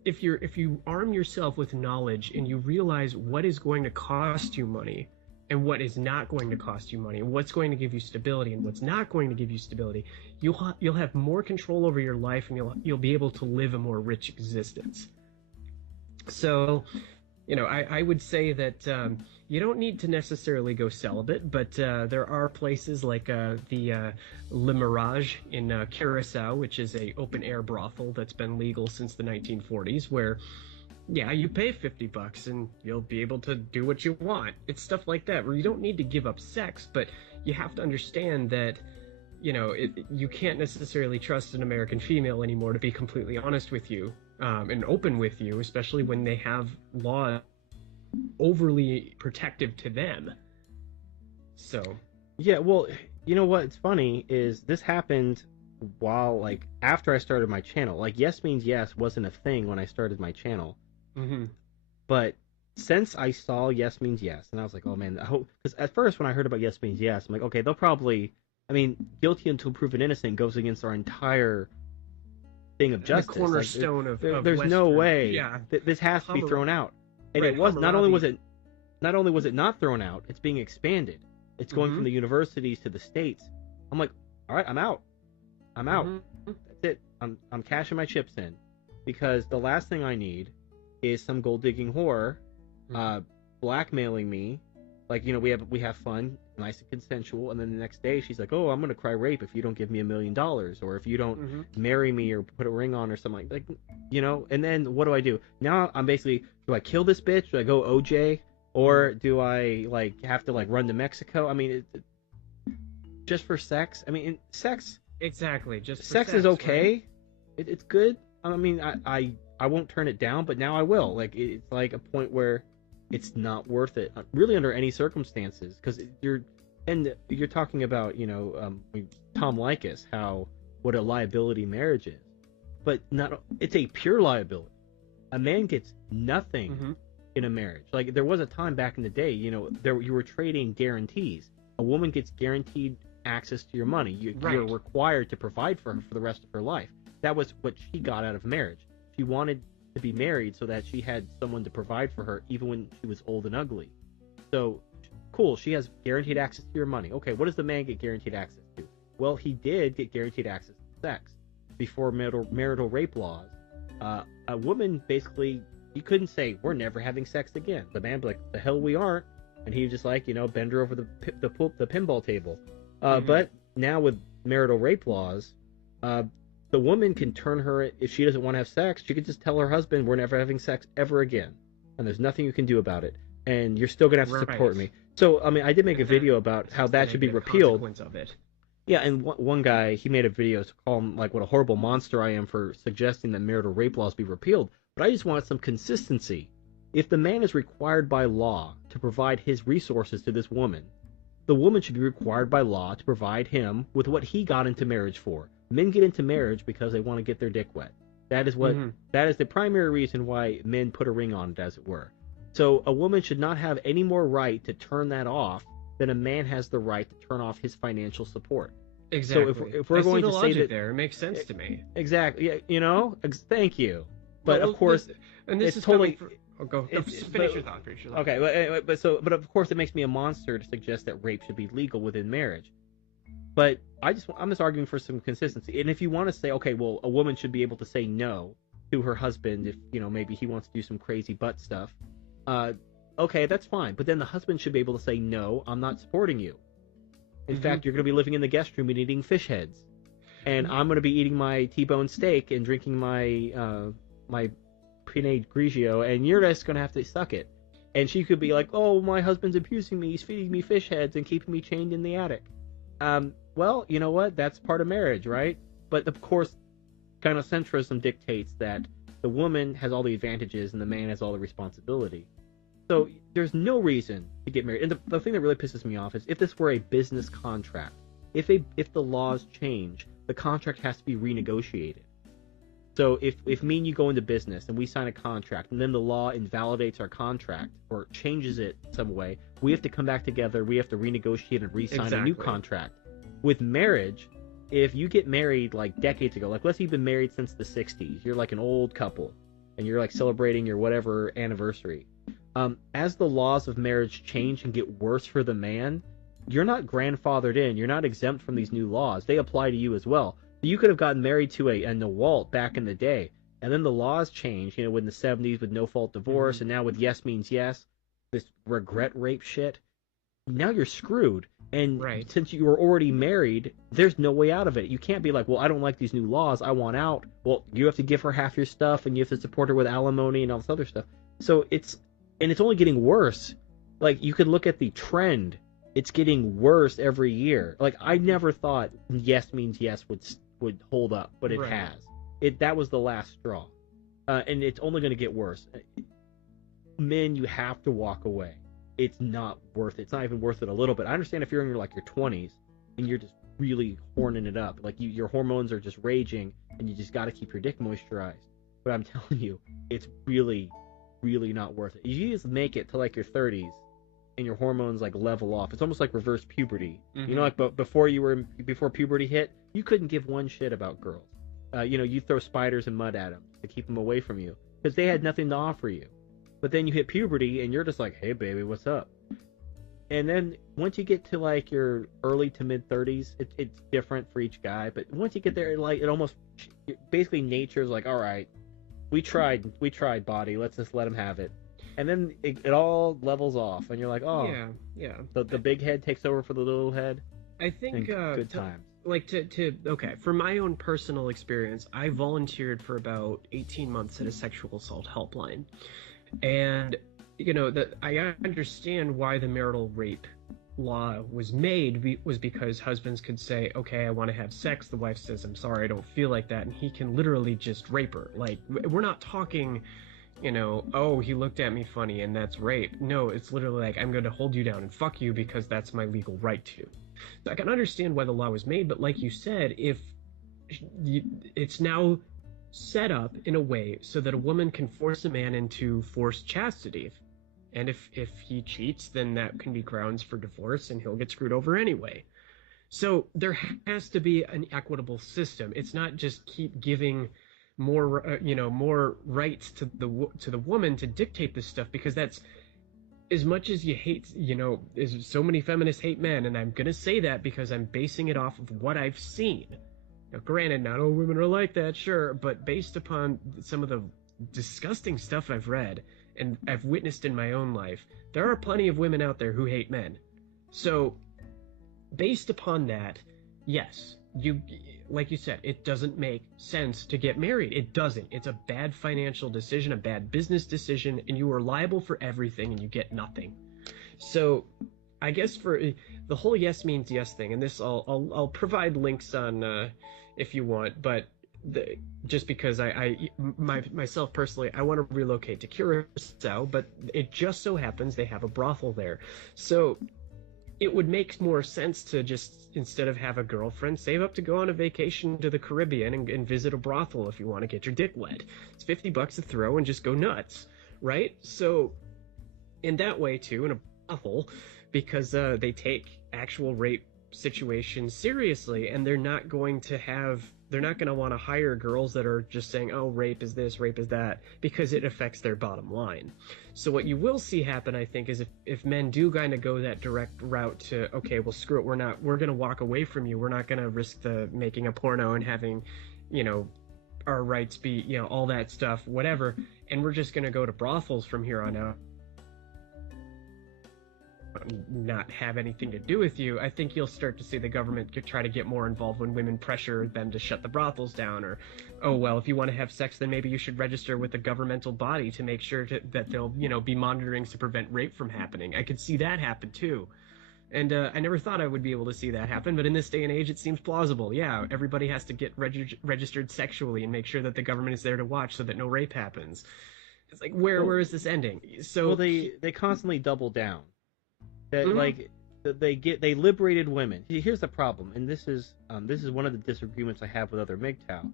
if you arm yourself with knowledge and you realize what is going to cost you money and what is not going to cost you money, and what's going to give you stability and what's not going to give you stability, you'll have more control over your life, and you'll be able to live a more rich existence. So, I would say that you don't need to necessarily go celibate, but there are places like the Le Mirage in Curacao, which is a open air brothel that's been legal since the 1940s, where yeah, you pay $50 and you'll be able to do what you want. It's stuff like that where you don't need to give up sex, but you have to understand that you can't necessarily trust an American female anymore to be completely honest with you and open with you, especially when they have law overly protective to them. So, Yeah, well, you know what's funny is this happened while, like, after I started my channel. Like, Yes Means Yes wasn't a thing when I started my channel. mm-hmm. But since I saw Yes Means Yes, and I was like, oh man, I hope. Because at first, when I heard about Yes Means Yes, I'm like, okay, they'll probably. I mean, guilty until proven innocent goes against our entire thing of justice. The cornerstone like, of there's Western, no way. Yeah, This has to be thrown out. And right, it was Hammurabi. not only was it not thrown out, it's being expanded. It's going Mm-hmm. from the universities to the states. I'm like, all right, I'm out. I'm out. Mm-hmm. That's it. I'm cashing my chips in, because the last thing I need is some gold digging whore blackmailing me. Like, we have fun, nice and consensual, and then the next day she's like, oh, I'm gonna cry rape if you don't give me $1 million, or if you don't Mm-hmm. marry me or put a ring on or something like. And then what do? Now I'm basically, do I kill this bitch? Do I go OJ? Or do I have to run to Mexico? I mean, just for sex? I mean, sex. Exactly. Just for Sex is okay. Right? It's good. I mean, I won't turn it down, but now I will. Like, it's like a point where it's not worth it, really, under any circumstances, because you're talking about Tom Likas, what a liability marriage is, but it's a pure liability. A man gets nothing. Mm-hmm. In a marriage. Like, there was a time back in the day, you were trading guarantees. A woman gets guaranteed access to your money. You're required to provide for her for the rest of her life. That was what she got out of marriage. She wanted to be married so that she had someone to provide for her even when she was old and ugly. So, cool, she has guaranteed access to your money. Okay, what does the man get guaranteed access to? Well, he did get guaranteed access to sex before marital rape laws. A woman basically, you couldn't say, we're never having sex again. The man would be like, the hell we aren't. And he just bend her over the pinball table. But now with marital rape laws, the woman can turn her, if she doesn't want to have sex, she can just tell her husband, we're never having sex ever again. And there's nothing you can do about it. And you're still going to have to support me. So, I mean, I did make a video about how that should be repealed. Of it. Yeah, and one guy, he made a video to call him, what a horrible monster I am for suggesting that marital rape laws be repealed. But I just wanted some consistency. If the man is required by law to provide his resources to this woman, the woman should be required by law to provide him with what he got into marriage for. Men get into marriage because they want to get their dick wet. That is that is the primary reason why men put a ring on it, as it were. So a woman should not have any more right to turn that off than a man has the right to turn off his financial support. Exactly. So if we're going to say that, there, it makes sense to me. Exactly. Yeah, thank you. But of course, this is totally. Finish your thought. Okay, but of course, it makes me a monster to suggest that rape should be legal within marriage. But I'm just arguing for some consistency. And if you want to say, okay, well, a woman should be able to say no to her husband if maybe he wants to do some crazy butt stuff, okay, that's fine. But then the husband should be able to say, no, I'm not supporting you. In fact, you're going to be living in the guest room and eating fish heads, and I'm going to be eating my T-bone steak and drinking my my Pinot Grigio, and you're just going to have to suck it. And she could be like, oh, my husband's abusing me, he's feeding me fish heads and keeping me chained in the attic. Well, you know what? That's part of marriage, right? But of course, gynocentrism dictates that the woman has all the advantages and the man has all the responsibility. So there's no reason to get married. And the thing that really pisses me off is if this were a business contract, if the laws change, the contract has to be renegotiated. So if me and you go into business and we sign a contract and then the law invalidates our contract or changes it some way, we have to come back together, we have to renegotiate and re-sign a new contract. With marriage, if you get married decades ago, let's say you've been married since the 60s, you're like an old couple and you're celebrating your whatever anniversary. As the laws of marriage change and get worse for the man, you're not grandfathered in. You're not exempt from these new laws. They apply to you as well. You could have gotten married to a Nawalt back in the day, And then the laws changed, in the 70s with no fault divorce, and now with yes means yes, this regret rape shit. Now you're screwed. And Right. since you were already married, there's no way out of it. You can't be like, well, I don't like these new laws. I want out. Well, you have to give her half your stuff, and you have to support her with alimony and all this other stuff. So it's only getting worse. Like, you can look at the trend. It's getting worse every year. Like, I never thought yes means yes would hold up, but it Right. has. That was the last straw. And it's only going to get worse. Men, you have to walk away. It's not worth it. It's not even worth it a little bit. I understand if you're in your 20s and you're just really horning it up, like your hormones are just raging, and you just got to keep your dick moisturized. But I'm telling you, it's really, really not worth it. You just make it to like your 30s, and your hormones like level off. It's almost like reverse puberty. Mm-hmm. Like before puberty hit, you couldn't give one shit about girls. You throw spiders and mud at them to keep them away from you because they had nothing to offer you. But then you hit puberty and you're just like, hey baby, what's up? And then once you get to like your early to mid 30s, it's different for each guy. But once you get there, like it almost basically nature's like, all right, we tried body, let's just let him have it. And then it all levels off, and you're like, oh, yeah. The big head takes over for the little head. I think Good times. Okay, for my own personal experience, I volunteered for about 18 months at a sexual assault helpline. And that I understand why the marital rape law was made was because husbands could say, okay, I want to have sex. The wife says, I'm sorry, I don't feel like that, and he can literally just rape her. Like, we're not talking, oh, he looked at me funny and that's rape. No, it's literally like, I'm going to hold you down and fuck you because that's my legal right to. So I can understand why the law was made, but like you said, if it's now set up in a way so that a woman can force a man into forced chastity. And if he cheats, then that can be grounds for divorce, and he'll get screwed over anyway. So there has to be an equitable system. It's not just keep giving more, more rights to the woman to dictate this stuff, because that's, as much as you hate, as so many feminists hate men, and I'm gonna say that because I'm basing it off of what I've seen. Now, granted, not all women are like that, sure, but based upon some of the disgusting stuff I've read and I've witnessed in my own life, there are plenty of women out there who hate men. So, based upon that, yes, like you said, it doesn't make sense to get married. It doesn't. It's a bad financial decision, a bad business decision, and you are liable for everything and you get nothing. So, I guess for the whole yes means yes thing, and this I'll provide links on if you want, but just because myself personally, I want to relocate to Curacao, but it just so happens they have a brothel there. So it would make more sense to just, instead of have a girlfriend, save up to go on a vacation to the Caribbean and visit a brothel if you want to get your dick wet. It's $50 a throw and just go nuts, right? So in that way too, in a brothel, because they take actual rape situations seriously, and they're not going to want to hire girls that are just saying, oh, rape is this, rape is that, because it affects their bottom line. So what you will see happen, I think, is if men do kind of go that direct route to, okay, well, screw it, we're going to walk away from you, we're not going to risk making a porno and having, our rights be, all that stuff, whatever, and we're just going to go to brothels from here on out, not have anything to do with you. I think you'll start to see the government try to get more involved when women pressure them to shut the brothels down, or, oh, well, if you want to have sex, then maybe you should register with a governmental body to make sure that they'll, be monitoring to prevent rape from happening. I could see that happen too. And I never thought I would be able to see that happen, but in this day and age, it seems plausible. Yeah, everybody has to get registered sexually and make sure that the government is there to watch so that no rape happens. It's like, where is this ending? So, well, they constantly double down. That Mm-hmm. they liberated women. Here's the problem, and this is one of the disagreements I have with other MGTOW,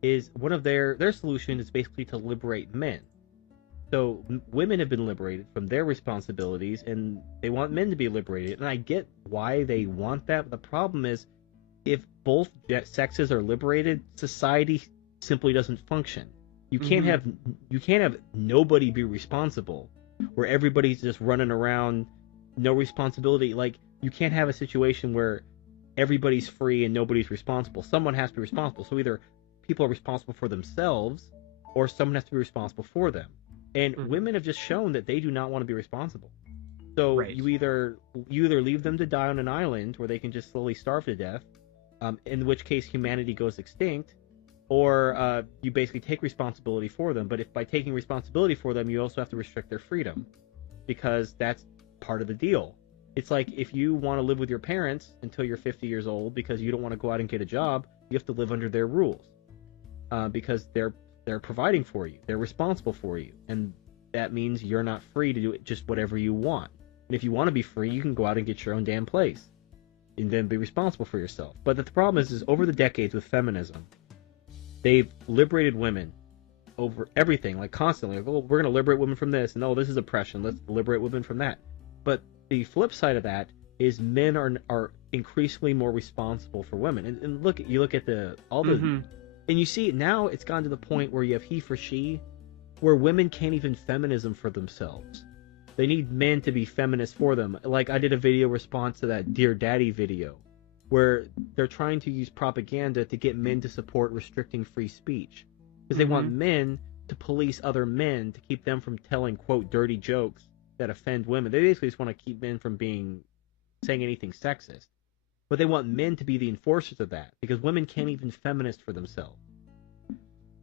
is one of their solution is basically to liberate men. So women have been liberated from their responsibilities, and they want men to be liberated. And I get why they want that. But the problem is, if both sexes are liberated, society simply doesn't function. You can't have nobody be responsible, where everybody's just running around. No responsibility. Like, you can't have a situation where everybody's free and nobody's responsible. Someone has to be responsible. So either people are responsible for themselves, or someone has to be responsible for them. And Mhm. women have just shown that they do not want to be responsible. So Right. you either leave them to die on an island where they can just slowly starve to death, in which case humanity goes extinct, or you basically take responsibility for them. But if by taking responsibility for them, you also have to restrict their freedom, because that's part of the deal. It's like if you want to live with your parents until you're 50 years old because you don't want to go out and get a job, you have to live under their rules, because they're providing for you, they're responsible for you, and that means you're not free to do just whatever you want. And if you want to be free, you can go out and get your own damn place, and then be responsible for yourself. But the problem is over the decades with feminism, they've liberated women over everything, like constantly. Like, oh, we're going to liberate women from this, and oh, this is oppression. Let's liberate women from that. But the flip side of that is men are increasingly more responsible for women. And you look at and you see now it's gone to the point where you have he for she, where women can't even feminism for themselves. They need men to be feminists for them. Like I did a video response to that Dear Daddy video, where they're trying to use propaganda to get men to support restricting free speech, because they want men to police other men to keep them from telling, quote, dirty jokes that offend women. They basically just want to keep men from saying anything sexist. But they want men to be the enforcers of that, because women can't even feminist for themselves.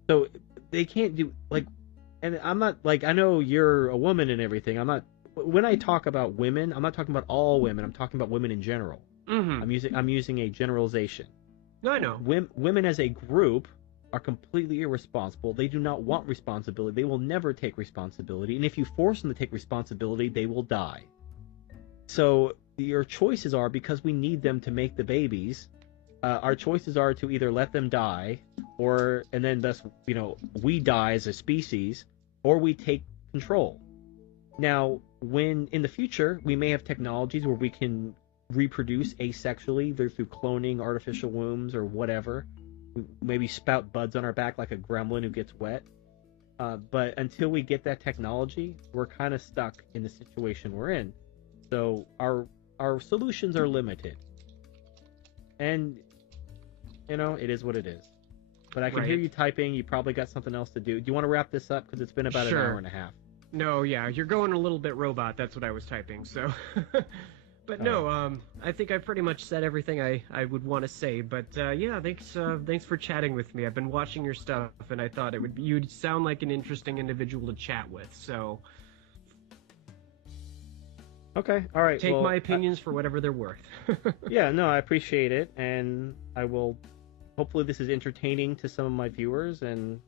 So they can't do, like, and I'm not, like, I know you're a woman and everything. When I talk about women, I'm not talking about all women. I'm talking about women in general. I'm using a generalization. No, I know. Women as a group are completely irresponsible. They do not want responsibility. They will never take responsibility. And if you force them to take responsibility, they will die. So your choices are, because we need them to make the babies, our choices are to either let them die, and then thus, we die as a species, or we take control. Now, when in the future we may have technologies where we can reproduce asexually, either through cloning, artificial wombs, or whatever, maybe spout buds on our back like a gremlin who gets wet. But until we get that technology, we're kind of stuck in the situation we're in. So our solutions are limited, and it is what it is. But I can hear you typing. You probably got something else to do. Do you want to wrap this up, because it's been about an hour and a half? No, yeah, you're going a little bit robot. That's what I was typing. So, but no, I think I pretty much said everything I would want to say. But yeah, thanks for chatting with me. I've been watching your stuff, and I thought you'd sound like an interesting individual to chat with. So. Okay, all right. Take my opinions for whatever they're worth. Yeah, no, I appreciate it, and I will. Hopefully, this is entertaining to some of my viewers, and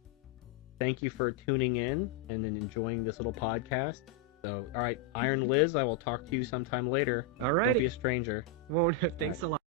thank you for tuning in and then enjoying this little podcast. So, all right, Iron Liz, I will talk to you sometime later. All right. Don't be a stranger. Won't. Thanks a lot.